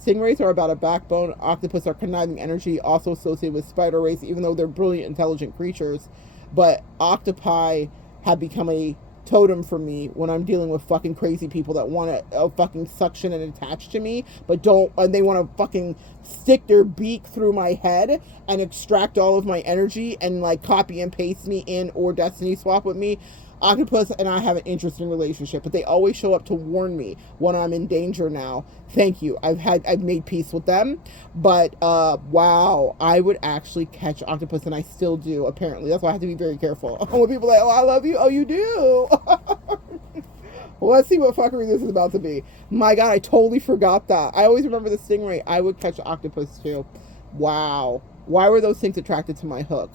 Stingrays are about a backbone. Octopus are conniving energy, also associated with spider rays, even though they're brilliant, intelligent creatures. But octopi have become a totem for me when I'm dealing with fucking crazy people that want to fucking suction and attach to me, but don't, and they want to fucking stick their beak through my head and extract all of my energy and like copy and paste me in or destiny swap with me. Octopus and I have an interesting relationship, but they always show up to warn me when I'm in danger now. Thank you. I've made peace with them. But wow, I would actually catch octopus, and I still do, apparently. That's why I have to be very careful. When people are like, oh, I love you. Oh, you do. Well, let's see what fuckery this is about to be. My God, I totally forgot that. I always remember the stingray. I would catch octopus too. Wow. Why were those things attracted to my hook?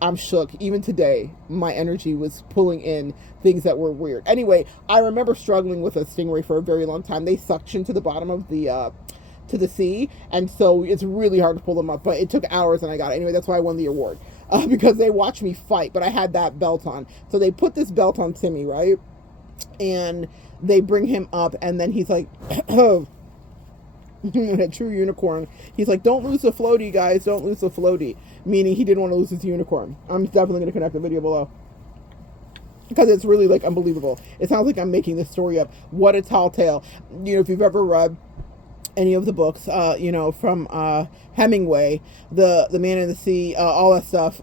I'm shook. Even today, my energy was pulling in things that were weird. Anyway, I remember struggling with a stingray for a very long time. They suction to the bottom of the to the sea, and so it's really hard to pull them up. But it took hours, and I got it. Anyway, that's why I won the award, because they watched me fight. But I had that belt on, so they put this belt on Timmy, right? And they bring him up, and then he's like, a true unicorn. He's like, don't lose the floaty, guys. Don't lose the floaty. Meaning he didn't want to lose his unicorn. I'm definitely going to connect the video below, because it's really like unbelievable. It sounds like I'm making this story up. What a tall tale. You know, if you've ever read any of the books, you know, from Hemingway, the Man in the Sea, all that stuff.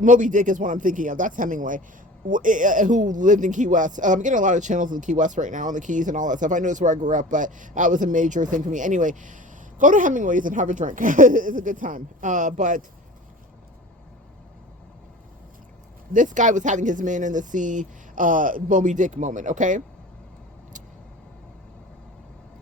Moby Dick is what I'm thinking of. That's Hemingway, who lived in Key West. I'm getting a lot of channels in Key West right now on the Keys and all that stuff. I know it's where I grew up, but that was a major thing for me. Anyway, go to Hemingway's and have a drink. It's a good time. But this guy was having his Man in the Sea, Moby Dick moment, okay?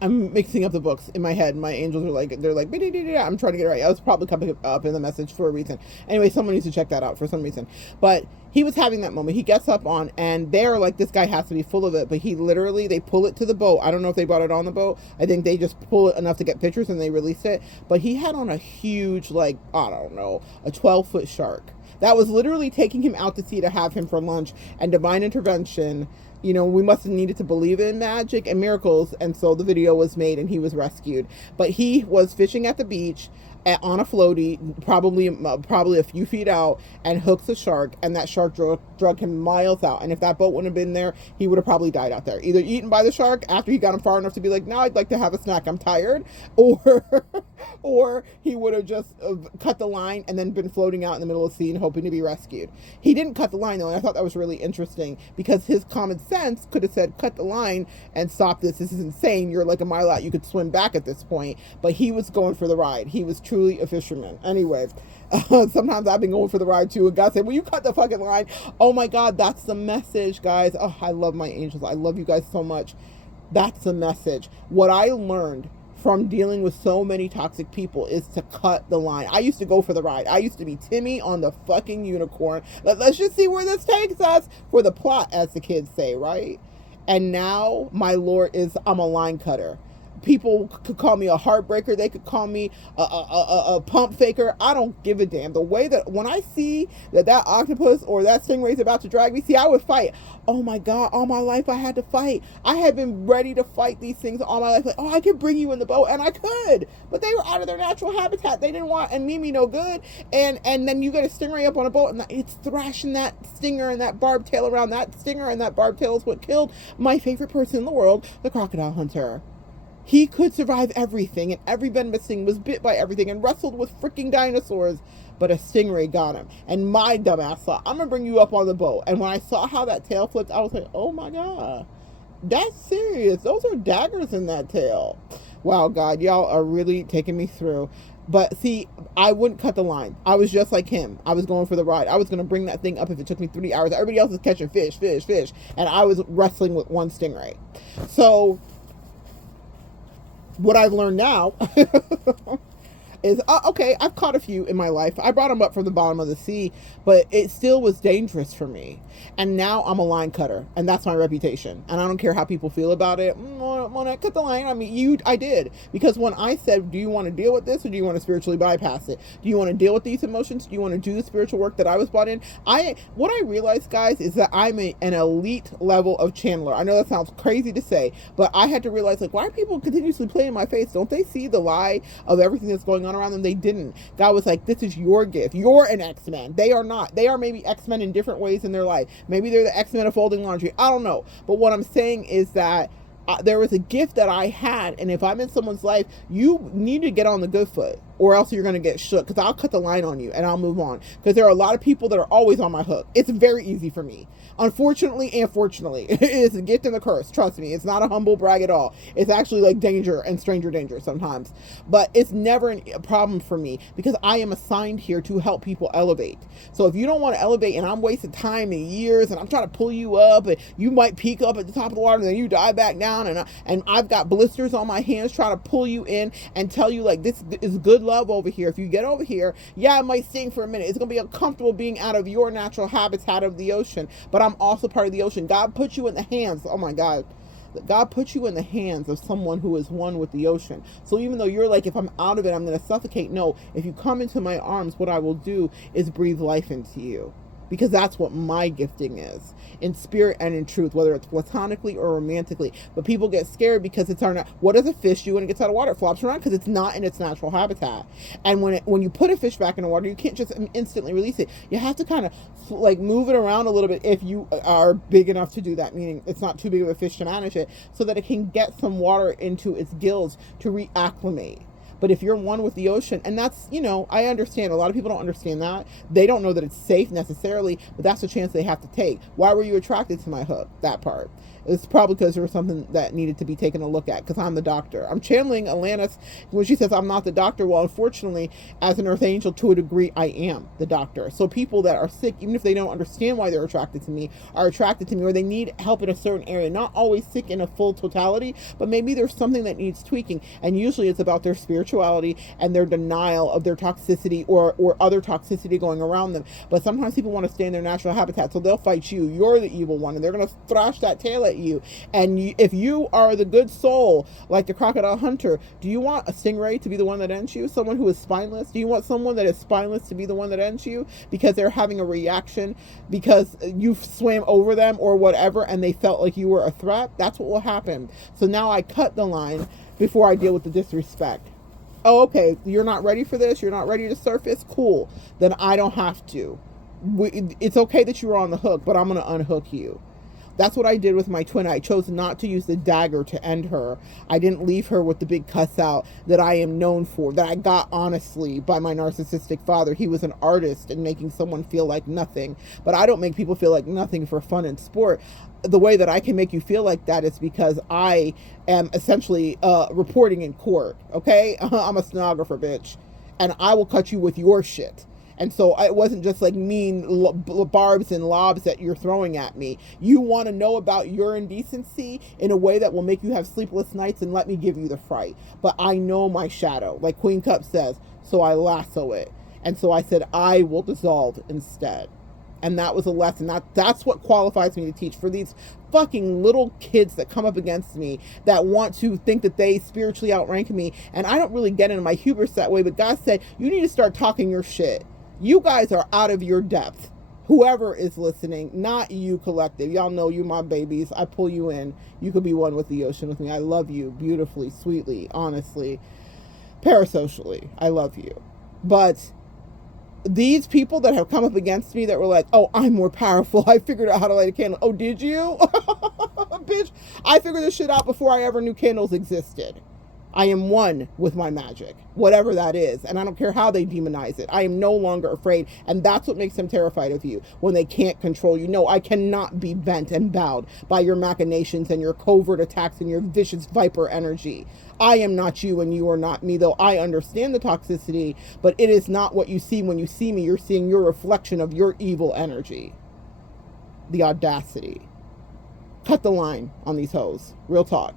I'm mixing up the books in my head. My angels are like, they're like, I'm trying to get it right. I was probably coming up in the message for a reason. Anyway, someone needs to check that out for some reason. But he was having that moment. He gets up on, and they're like, this guy has to be full of it. But he literally, they pull it to the boat. I don't know if they brought it on the boat. I think they just pull it enough to get pictures and they released it. But he had on a huge, like, I don't know, a 12-foot shark that was literally taking him out to sea to have him for lunch. And divine intervention, you know, we must have needed to believe in magic and miracles, and so the video was made and he was rescued. But he was fishing at the beach on a floaty, probably a few feet out, and hooks a shark, and that shark drug him miles out. And if that boat wouldn't have been there, he would have probably died out there, either eaten by the shark after he got him far enough to be like, now I'd like to have a snack, I'm tired, or he would have just cut the line and then been floating out in the middle of the sea and hoping to be rescued. He didn't cut the line though, and I thought that was really interesting, because his common sense could have said, cut the line and stop this is insane, you're like a mile out, you could swim back at this point. But he was going for the ride. He was truly a fisherman. Anyway, sometimes I've been going for the ride too, and God said, will you cut the fucking line? Oh my God, that's the message, guys. Oh, I love my angels. I love you guys so much. That's the message. What I learned from dealing with so many toxic people is to cut the line. I used to go for the ride. I used to be Timmy on the fucking unicorn. Let's just see where this takes us, for the plot, as the kids say, right? And now my lore is, I'm a line cutter. People could call me a heartbreaker. They could call me a pump faker. I don't give a damn. The way that when I see that octopus or that stingray is about to drag me, see, I would fight. Oh my God, all my life I had to fight. I had been ready to fight these things all my life. Like, oh, I could bring you in the boat, and I could. But they were out of their natural habitat. They didn't want and mean me no good. And then you get a stingray up on a boat, and it's thrashing that stinger and that barbed tail around. That stinger and that barbed tail is what killed my favorite person in the world, the crocodile hunter. He could survive everything, and every venomous thing, was bit by everything, and wrestled with freaking dinosaurs. But a stingray got him. And my dumbass thought, I'm going to bring you up on the boat. And when I saw how that tail flipped, I was like, oh my God, that's serious. Those are daggers in that tail. Wow, God, y'all are really taking me through. But see, I wouldn't cut the line. I was just like him. I was going for the ride. I was going to bring that thing up if it took me 3 hours. Everybody else is catching fish. And I was wrestling with one stingray. So what I've learned now is, okay, I've caught a few in my life. I brought them up from the bottom of the sea, but it still was dangerous for me. And now I'm a line cutter, and that's my reputation. And I don't care how people feel about it. Monette, cut the line. I mean, I did. Because when I said, do you want to deal with this, or do you want to spiritually bypass it? Do you want to deal with these emotions? Do you want to do the spiritual work that I was brought in? What I realized, guys, is that I'm an elite level of channeler. I know that sounds crazy to say, but I had to realize, like, why are people continuously playing in my face? Don't they see the lie of everything that's going on around them? They didn't. God was like, this is your gift. You're an X-Men. They are not. They are maybe X-Men in different ways in their life. Maybe they're the X-Men of folding laundry. I don't know. But what I'm saying is that there was a gift that I had, and if I'm in someone's life, you need to get on the good foot, or else you're going to get shook, because I'll cut the line on you and I'll move on, because there are a lot of people that are always on my hook. It's very easy for me, unfortunately and fortunately. It's a gift and a curse. Trust me, it's not a humble brag at all. It's actually like danger and stranger danger sometimes, but it's never a problem for me, because I am assigned here to help people elevate. So if you don't want to elevate, and I'm wasting time and years, and I'm trying to pull you up, and you might peak up at the top of the water, and then you dive back down, and I've got blisters on my hands trying to pull you in and tell you, like, this is good love over here. If you get over here, yeah, it might sting for a minute. It's going to be uncomfortable being out of your natural habitat of the ocean, but I'm also part of the ocean. God put you in the hands. Oh my God. God put you in the hands of someone who is one with the ocean. So even though you're like, if I'm out of it, I'm going to suffocate. No, if you come into my arms, what I will do is breathe life into you. Because that's what my gifting is, in spirit and in truth, whether it's platonically or romantically. But people get scared because it's what does a fish do when it gets out of water? It flops around because it's not in its natural habitat. And when you put a fish back in the water, you can't just instantly release it. You have to kind of like move it around a little bit if you are big enough to do that, meaning it's not too big of a fish to manage it, so that it can get some water into its gills to reacclimate. But if you're one with the ocean, and that's, I understand. A lot of people don't understand that. They don't know that it's safe necessarily, but that's a chance they have to take. Why were you attracted to my hook? That part. It's probably because there was something that needed to be taken a look at, because I'm the doctor. I'm channeling Atlantis when she says I'm not the doctor. Well, unfortunately, as an earth angel, to a degree, I am the doctor. So people that are sick, even if they don't understand why they're attracted to me, are attracted to me, or they need help in a certain area. Not always sick in a full totality, but maybe there's something that needs tweaking. And usually it's about their spirituality and their denial of their toxicity or other toxicity going around them. But sometimes people want to stay in their natural habitat, so they'll fight you. You're the evil one, and they're going to thrash that tail at you. And if you are the good soul, like the crocodile hunter, do you want a stingray to be the one that ends you? Someone who is spineless? Do you want someone that is spineless to be the one that ends you because they're having a reaction because you swam over them or whatever, and they felt like you were a threat? That's what will happen. So now I cut the line before I deal with the disrespect. Oh, okay, you're not ready for this? You're not ready to surface? Cool. Then I don't have to. It's okay that you were on the hook, but I'm going to unhook you. That's what I did with my twin. I chose not to use the dagger to end her. I didn't leave her with the big cuss out that I am known for, that I got honestly by my narcissistic father. He was an artist in making someone feel like nothing. But I don't make people feel like nothing for fun and sport. The way that I can make you feel like that is because I am essentially reporting in court, okay? I'm a stenographer, bitch. And I will cut you with your shit. And so it wasn't just like mean barbs and lobs that you're throwing at me. You want to know about your indecency in a way that will make you have sleepless nights, and let me give you the fright. But I know my shadow, like Queen Cup says, so I lasso it. And so I said, I will dissolve instead. And that was a lesson. That's what qualifies me to teach. For these fucking little kids that come up against me that want to think that they spiritually outrank me. And I don't really get into my hubris that way, but God said, you need to start talking your shit. You guys are out of your depth. Whoever is listening, not you collective. Y'all know you my babies. I pull you in. You could be one with the ocean with me. I love you beautifully, sweetly, honestly, parasocially. I love you. But these people that have come up against me that were like, oh, I'm more powerful. I figured out how to light a candle. Oh, did you? Bitch, I figured this shit out before I ever knew candles existed. I am one with my magic, whatever that is. And I don't care how they demonize it. I am no longer afraid. And that's what makes them terrified of you, when they can't control you. No, I cannot be bent and bowed by your machinations and your covert attacks and your vicious viper energy. I am not you and you are not me, though I understand the toxicity, but it is not what you see when you see me. You're seeing your reflection of your evil energy. The audacity. Cut the line on these hoes. Real talk.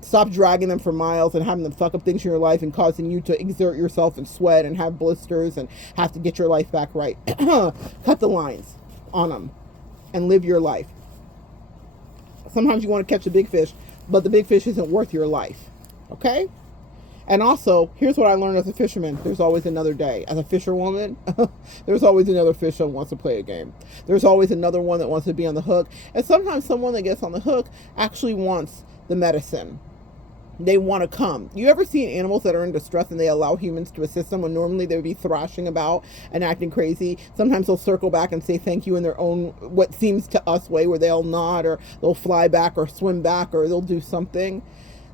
Stop dragging them for miles and having them fuck up things in your life and causing you to exert yourself and sweat and have blisters and have to get your life back right. Cut the lines on them and live your life. Sometimes you want to catch a big fish, but the big fish isn't worth your life. Okay? And also, here's what I learned as a fisherman. There's always another day. As a fisherwoman, there's always another fish that wants to play a game. There's always another one that wants to be on the hook. And sometimes someone that gets on the hook actually wants the medicine. They want to come. You ever seen animals that are in distress and they allow humans to assist them when normally they would be thrashing about and acting crazy? Sometimes they'll circle back and say thank you in their own, what seems to us, way, where they'll nod or they'll fly back or swim back or they'll do something.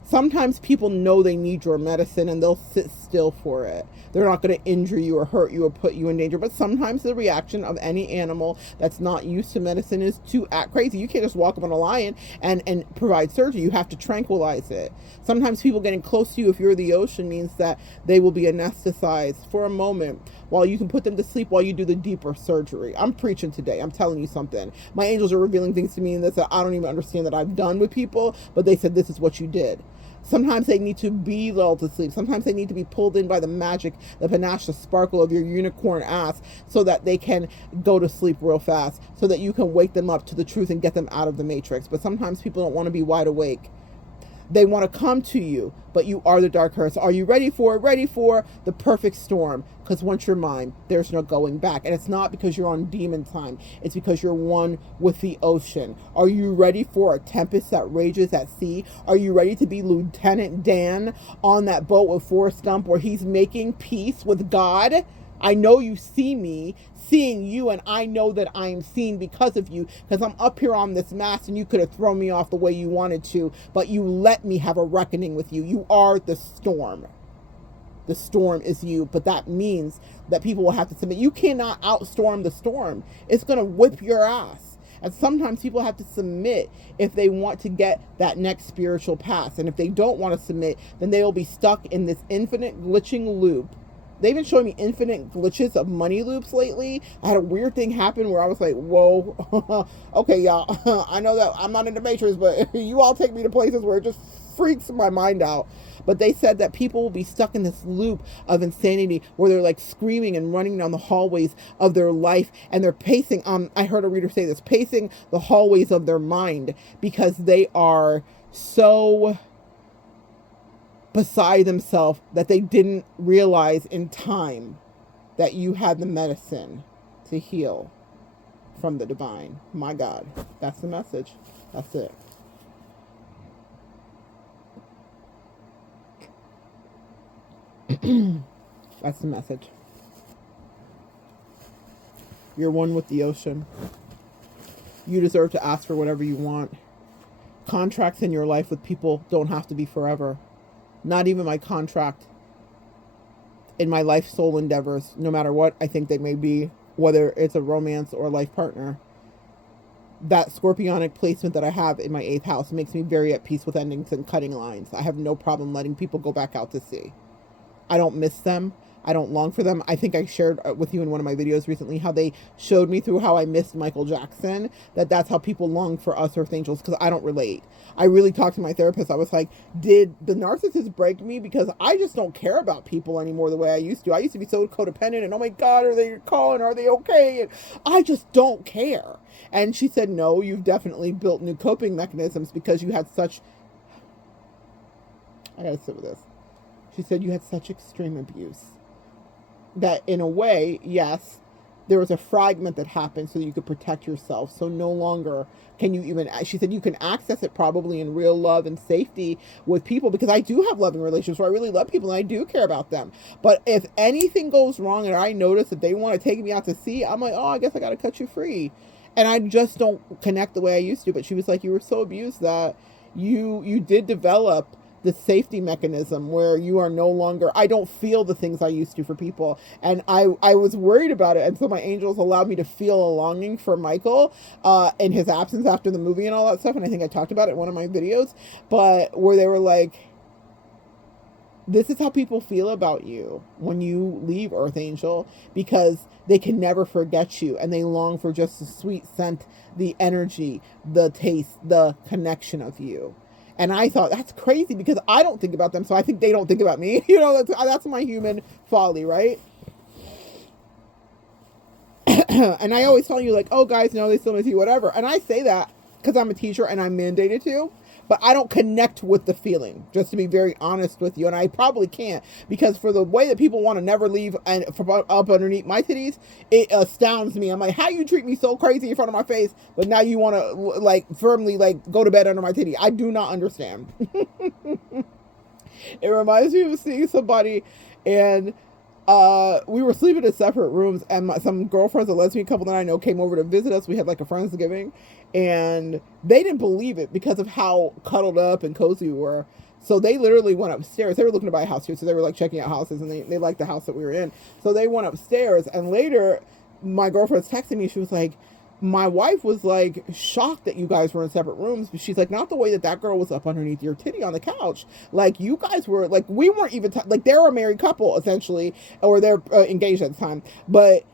Sometimes people know they need your medicine and they'll sit still for it. They're not going to injure you or hurt you or put you in danger. But sometimes the reaction of any animal that's not used to medicine is to act crazy. You can't just walk up on a lion and provide surgery. You have to tranquilize it. Sometimes people getting close to you, if you're the ocean, means that they will be anesthetized for a moment while you can put them to sleep while you do the deeper surgery. I'm preaching today. I'm telling you something. My angels are revealing things to me in this that I don't even understand that I've done with people, but they said this is what you did. Sometimes they need to be lulled to sleep. Sometimes they need to be pulled in by the magic, the panache, the sparkle of your unicorn ass so that they can go to sleep real fast, so that you can wake them up to the truth and get them out of the matrix. But sometimes people don't want to be wide awake. They want to come to you, but you are the dark horse. Are you ready for the perfect storm? Because once you're mine, there's no going back. And it's not because you're on demon time. It's because you're one with the ocean. Are you ready for a tempest that rages at sea? Are you ready to be Lieutenant Dan on that boat with Forrest Gump where he's making peace with God? I know you see me seeing you, and I know that I'm seen because of you, because I'm up here on this mast and you could have thrown me off the way you wanted to, but you let me have a reckoning with you. You are the storm. The storm is you, but that means that people will have to submit. You cannot outstorm the storm. It's going to whip your ass. And sometimes people have to submit if they want to get that next spiritual path. And if they don't want to submit, then they will be stuck in this infinite glitching loop. They've been showing me infinite glitches of money loops lately. I had a weird thing happen where I was like, whoa, okay, y'all, I know that I'm not in the matrix, but you all take me to places where it just freaks my mind out. But they said that people will be stuck in this loop of insanity where they're like screaming and running down the hallways of their life, and they're pacing, I heard a reader say this, pacing the hallways of their mind because they are so beside themselves that they didn't realize in time that you had the medicine to heal from the divine. My God, that's the message. That's it. That's the message. You're one with the ocean. You deserve to ask for whatever you want. Contracts in your life with people don't have to be forever. Not even my contract in my life soul endeavors, no matter what I think they may be, whether it's a romance or a life partner. That scorpionic placement that I have in my 8th house makes me very at peace with endings and cutting lines. I have no problem letting people go back out to sea. I don't miss them, I don't long for them. I think I shared with you in one of my videos recently how they showed me through how I missed Michael Jackson, that's how people long for us earth angels, because I don't relate. I really talked to my therapist. I was like, did the narcissist break me? Because I just don't care about people anymore the way I used to. I used to be so codependent and, oh my God, are they calling? Are they okay? And I just don't care. And she said, no, you've definitely built new coping mechanisms because you had such, I gotta sit with this. She said you had such extreme abuse that in a way, yes, there was a fragment that happened so you could protect yourself. So no longer can you even, she said you can access it probably in real love and safety with people, because I do have loving relationships where I really love people and I do care about them. But if anything goes wrong and I notice that they want to take me out to sea, I'm like, oh, I guess I got to cut you free. And I just don't connect the way I used to. But she was like, you were so abused that you did develop the safety mechanism where you are no longer, I don't feel the things I used to for people. And I was worried about it. And so my angels allowed me to feel a longing for Michael in his absence after the movie and all that stuff. And I think I talked about it in one of my videos, but where they were like, this is how people feel about you when you leave Earth Angel, because they can never forget you and they long for just the sweet scent, the energy, the taste, the connection of you. And I thought, that's crazy, because I don't think about them, so I think they don't think about me. You know, that's my human folly, right? And I always tell you, like, oh, guys, no, they still miss you, whatever. And I say that because I'm a teacher and I'm mandated to, but I don't connect with the feeling, just to be very honest with you. And I probably can't, because for the way that people want to never leave and from up underneath my titties, it astounds me. I'm like, how you treat me so crazy in front of my face, but now you want to like firmly like go to bed under my titty. I do not understand. It reminds me of seeing somebody, and we were sleeping in separate rooms, and some girlfriends, a lesbian couple that I know, came over to visit us. We had like a Friendsgiving, and they didn't believe it because of how cuddled up and cozy we were. So they literally went upstairs. They were looking to buy a house here, so they were like checking out houses, and they liked the house that we were in. So they went upstairs, and later my girlfriend's texting me. She was like, my wife was like shocked that you guys were in separate rooms, but she's like, not the way that that girl was up underneath your titty on the couch. Like, you guys were like, we weren't even like, they're a married couple essentially, or they're engaged at the time, but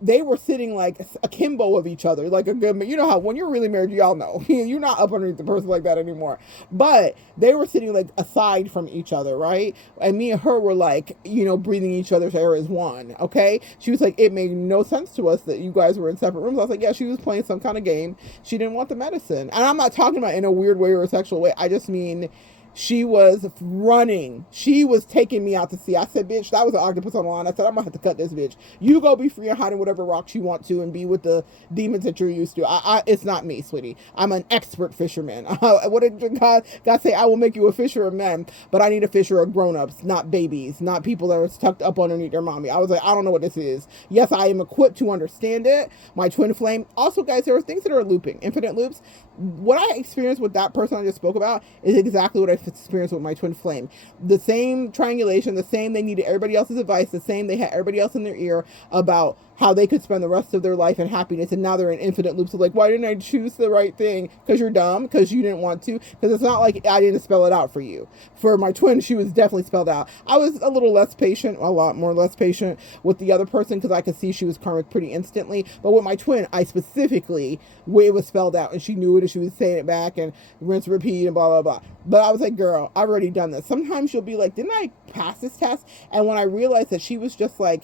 they were sitting like akimbo of each other, like a good, you know how when you're really married, y'all know you're not up underneath the person like that anymore, but they were sitting like aside from each other, right? And me and her were like, you know, breathing each other's air as one. Okay, she was like, it made no sense to us that you guys were in separate rooms. I was like, yeah, she was playing some kind of game. She didn't want the medicine. And I'm not talking about in a weird way or a sexual way. I just mean, she was running. She was taking me out to sea. I said, bitch, that was an octopus on the line. I said, I'm gonna have to cut this bitch. You go be free and hide in whatever rocks you want to and be with the demons that you're used to. It's not me, sweetie. I'm an expert fisherman. What did God say? I will make you a fisher of men, but I need a fisher of grown-ups, not babies, not people that are tucked up underneath their mommy. I was like, I don't know what this is. Yes, I am equipped to understand it. My twin flame. Also, guys, there are things that are looping, infinite loops. What I experienced with that person I just spoke about is exactly what I experienced with my twin flame. The same triangulation, the same, they needed everybody else's advice, the same, they had everybody else in their ear about how they could spend the rest of their life in happiness, and now they're in infinite loops of like, why didn't I choose the right thing? Because you're dumb, because you didn't want to, because it's not like I didn't spell it out for you. For my twin, she was definitely spelled out. I was a little less patient, a lot more less patient with the other person, because I could see she was karmic pretty instantly, but with my twin, I specifically, it was spelled out, and she knew it, and she was saying it back, and rinse, repeat, and blah, blah, blah. But I was like, girl, I've already done this. Sometimes you'll be like, didn't I pass this test? And when I realized that she was just like,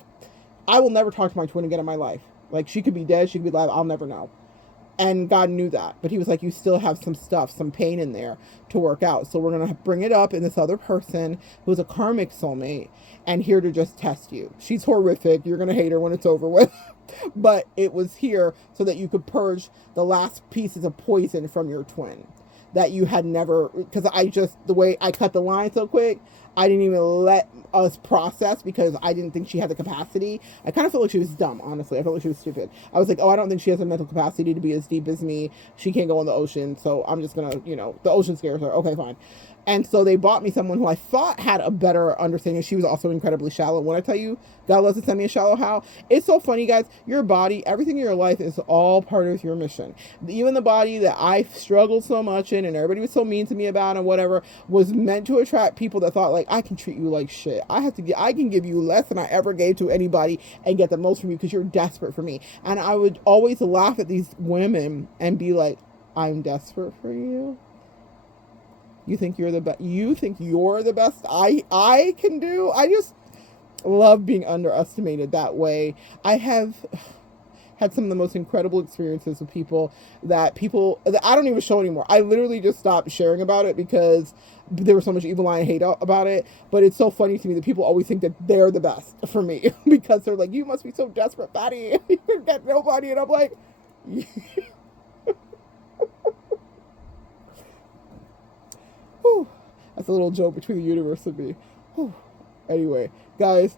I will never talk to my twin again in my life. Like, she could be dead, she could be alive, I'll never know. And God knew that. But he was like, you still have some stuff, some pain in there to work out. So we're going to bring it up in this other person who's a karmic soulmate and here to just test you. She's horrific. You're going to hate her when it's over with. But it was here so that you could purge the last pieces of poison from your twin that you had never, because the way I cut the line so quick, I didn't even let us process, because I didn't think she had the capacity. I kind of felt like she was dumb, honestly. I felt like she was stupid. I was like, oh, I don't think she has the mental capacity to be as deep as me. She can't go in the ocean, so I'm just gonna, the ocean scares her. Okay, fine. And so they bought me someone who I thought had a better understanding. She was also incredibly shallow. When I tell you, God loves to send me a shallow how, it's so funny, guys. Your body, everything in your life is all part of your mission. Even the body that I struggled so much in and everybody was so mean to me about and whatever, was meant to attract people that thought like, like, I can treat you like shit. I can give you less than I ever gave to anybody and get the most from you because you're desperate for me. And I would always laugh at these women and be like, I'm desperate for you. You think you're the best? You think you're the best I can do? I just love being underestimated that way. I have had some of the most incredible experiences with people that I don't even show anymore. I literally just stopped sharing about it because there was so much evil eye and hate about it. But it's so funny to me that people always think that they're the best for me because they're like, you must be so desperate, fatty. You can get nobody. And I'm like, whew, that's a little joke between the universe and me. Whew. Anyway, guys,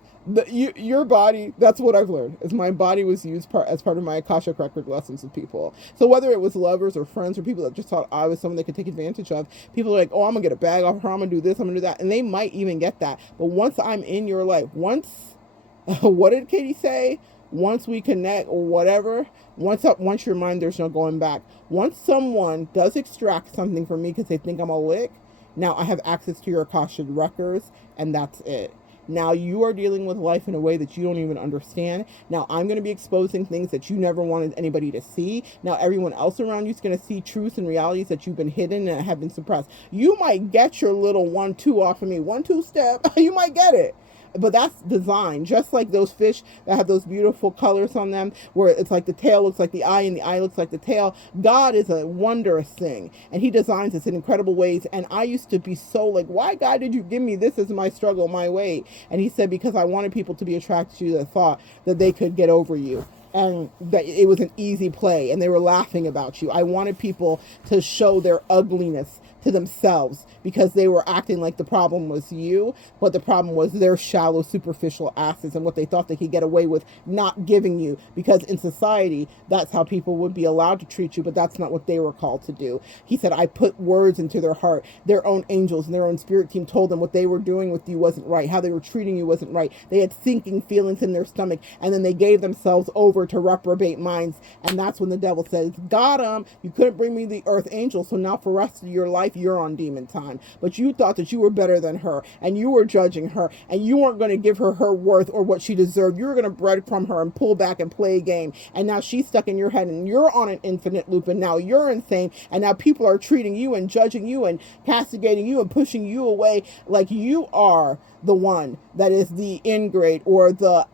your body, that's what I've learned, is my body was used as part of my Akashic record lessons with people. So whether it was lovers or friends or people that just thought I was someone they could take advantage of, people are like, oh, I'm going to get a bag off her, I'm going to do this, I'm going to do that. And they might even get that. But once I'm in your life, what did Katie say? Once we connect or whatever, once you're mine, there's no going back. Once someone does extract something from me because they think I'm a lick, now I have access to your Akashic records, and that's it. Now you are dealing with life in a way that you don't even understand. Now I'm going to be exposing things that you never wanted anybody to see. Now everyone else around you is going to see truths and realities that you've been hidden and have been suppressed. You might get your little 1-2 off of me, 1-2 step. You might get it. But that's design, just like those fish that have those beautiful colors on them, where it's like the tail looks like the eye and the eye looks like the tail. God is a wondrous thing, and he designs us in incredible ways. And I used to be so like, why, God, did you give me this as my struggle, my way? And he said, because I wanted people to be attracted to you that thought that they could get over you, and that it was an easy play and they were laughing about you. I wanted people to show their ugliness to themselves because they were acting like the problem was you, but the problem was their shallow, superficial asses and what they thought they could get away with not giving you, because in society, that's how people would be allowed to treat you, but that's not what they were called to do. He said, I put words into their heart. Their own angels and their own spirit team told them what they were doing with you wasn't right, how they were treating you wasn't right. They had sinking feelings in their stomach, and then they gave themselves over to reprobate minds, and that's when the devil says, got him, you couldn't bring me the earth angel, so now for the rest of your life, you're on demon time. But you thought that you were better than her, and you were judging her, and you weren't going to give her her worth or what she deserved. You were going to breadcrumb her and pull back and play a game, and now she's stuck in your head, and you're on an infinite loop, and now you're insane, and now people are treating you and judging you and castigating you and pushing you away like you are the one that is the ingrate or the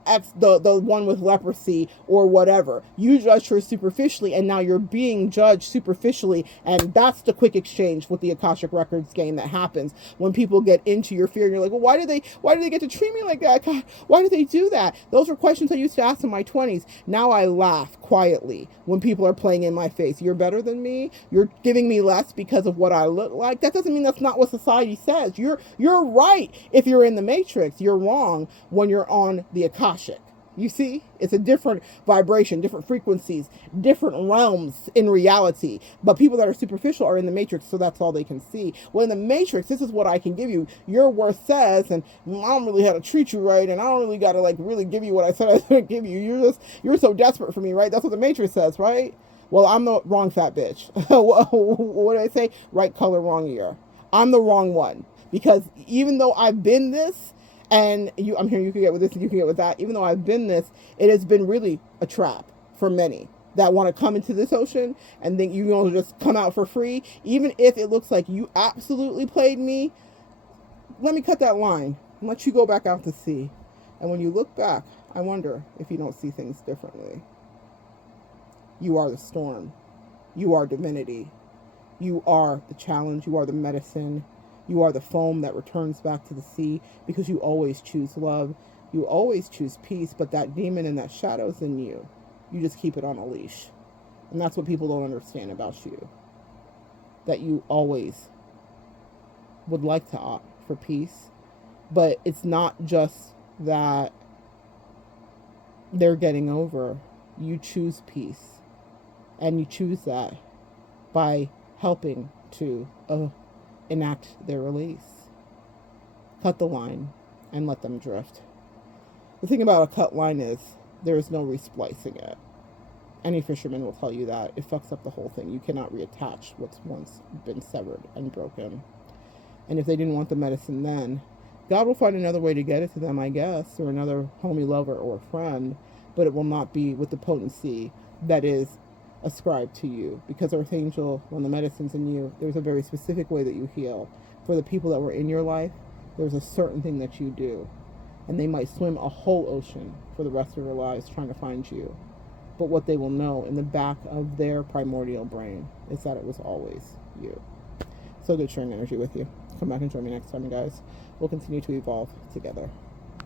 one with leprosy or whatever. You judged her superficially, and now you're being judged superficially, and that's the quick exchange with the Akashic Records game that happens when people get into your fear. And you're like, well, why do they get to treat me like that? God, why do they do that? Those were questions I used to ask in my 20s. Now I laugh quietly when people are playing in my face. You're better than me. You're giving me less because of what I look like. That doesn't mean that's not what society says. You're right if you're in the Matrix. You're wrong when you're on the Akashic. You see, it's a different vibration, different frequencies, different realms in reality. But people that are superficial are in the Matrix, so that's all they can see. Well, in the Matrix, this is what I can give you. Your worth says, and I don't really have to treat you right, and I don't really got to like really give you what I said I was going to give you. You're so desperate for me, right? That's what the Matrix says, right? Well, I'm the wrong fat bitch. What did I say? Right color, wrong ear. I'm the wrong one, because even though I've been this, and I'm here, you can get with this and you can get with that. Even though I've been this, it has been really a trap for many that want to come into this ocean and think you know just come out for free. Even if it looks like you absolutely played me, let me cut that line and let you go back out to sea. And when you look back, I wonder if you don't see things differently. You are the storm. You are divinity. You are the challenge. You are the medicine. You are the foam that returns back to the sea, because you always choose love. You always choose peace, but that demon and that shadow's in you. You just keep it on a leash. And that's what people don't understand about you. That you always would like to opt for peace, but it's not just that they're getting over. You choose peace, and you choose that by helping to enact their release. Cut the line and let them drift. The thing about a cut line is there is no resplicing it. Any fisherman will tell you that. It fucks up the whole thing. You cannot reattach what's once been severed and broken. And if they didn't want the medicine then, God will find another way to get it to them, I guess, or another homie, lover, or friend, but it will not be with the potency that is ascribed to you. Because Archangel, when the medicine's in you, there's a very specific way that you heal. For the people that were in your life, there's a certain thing that you do. And they might swim a whole ocean for the rest of their lives trying to find you. But what they will know in the back of their primordial brain is that it was always you. So good sharing energy with you. Come back and join me next time, guys. We'll continue to evolve together.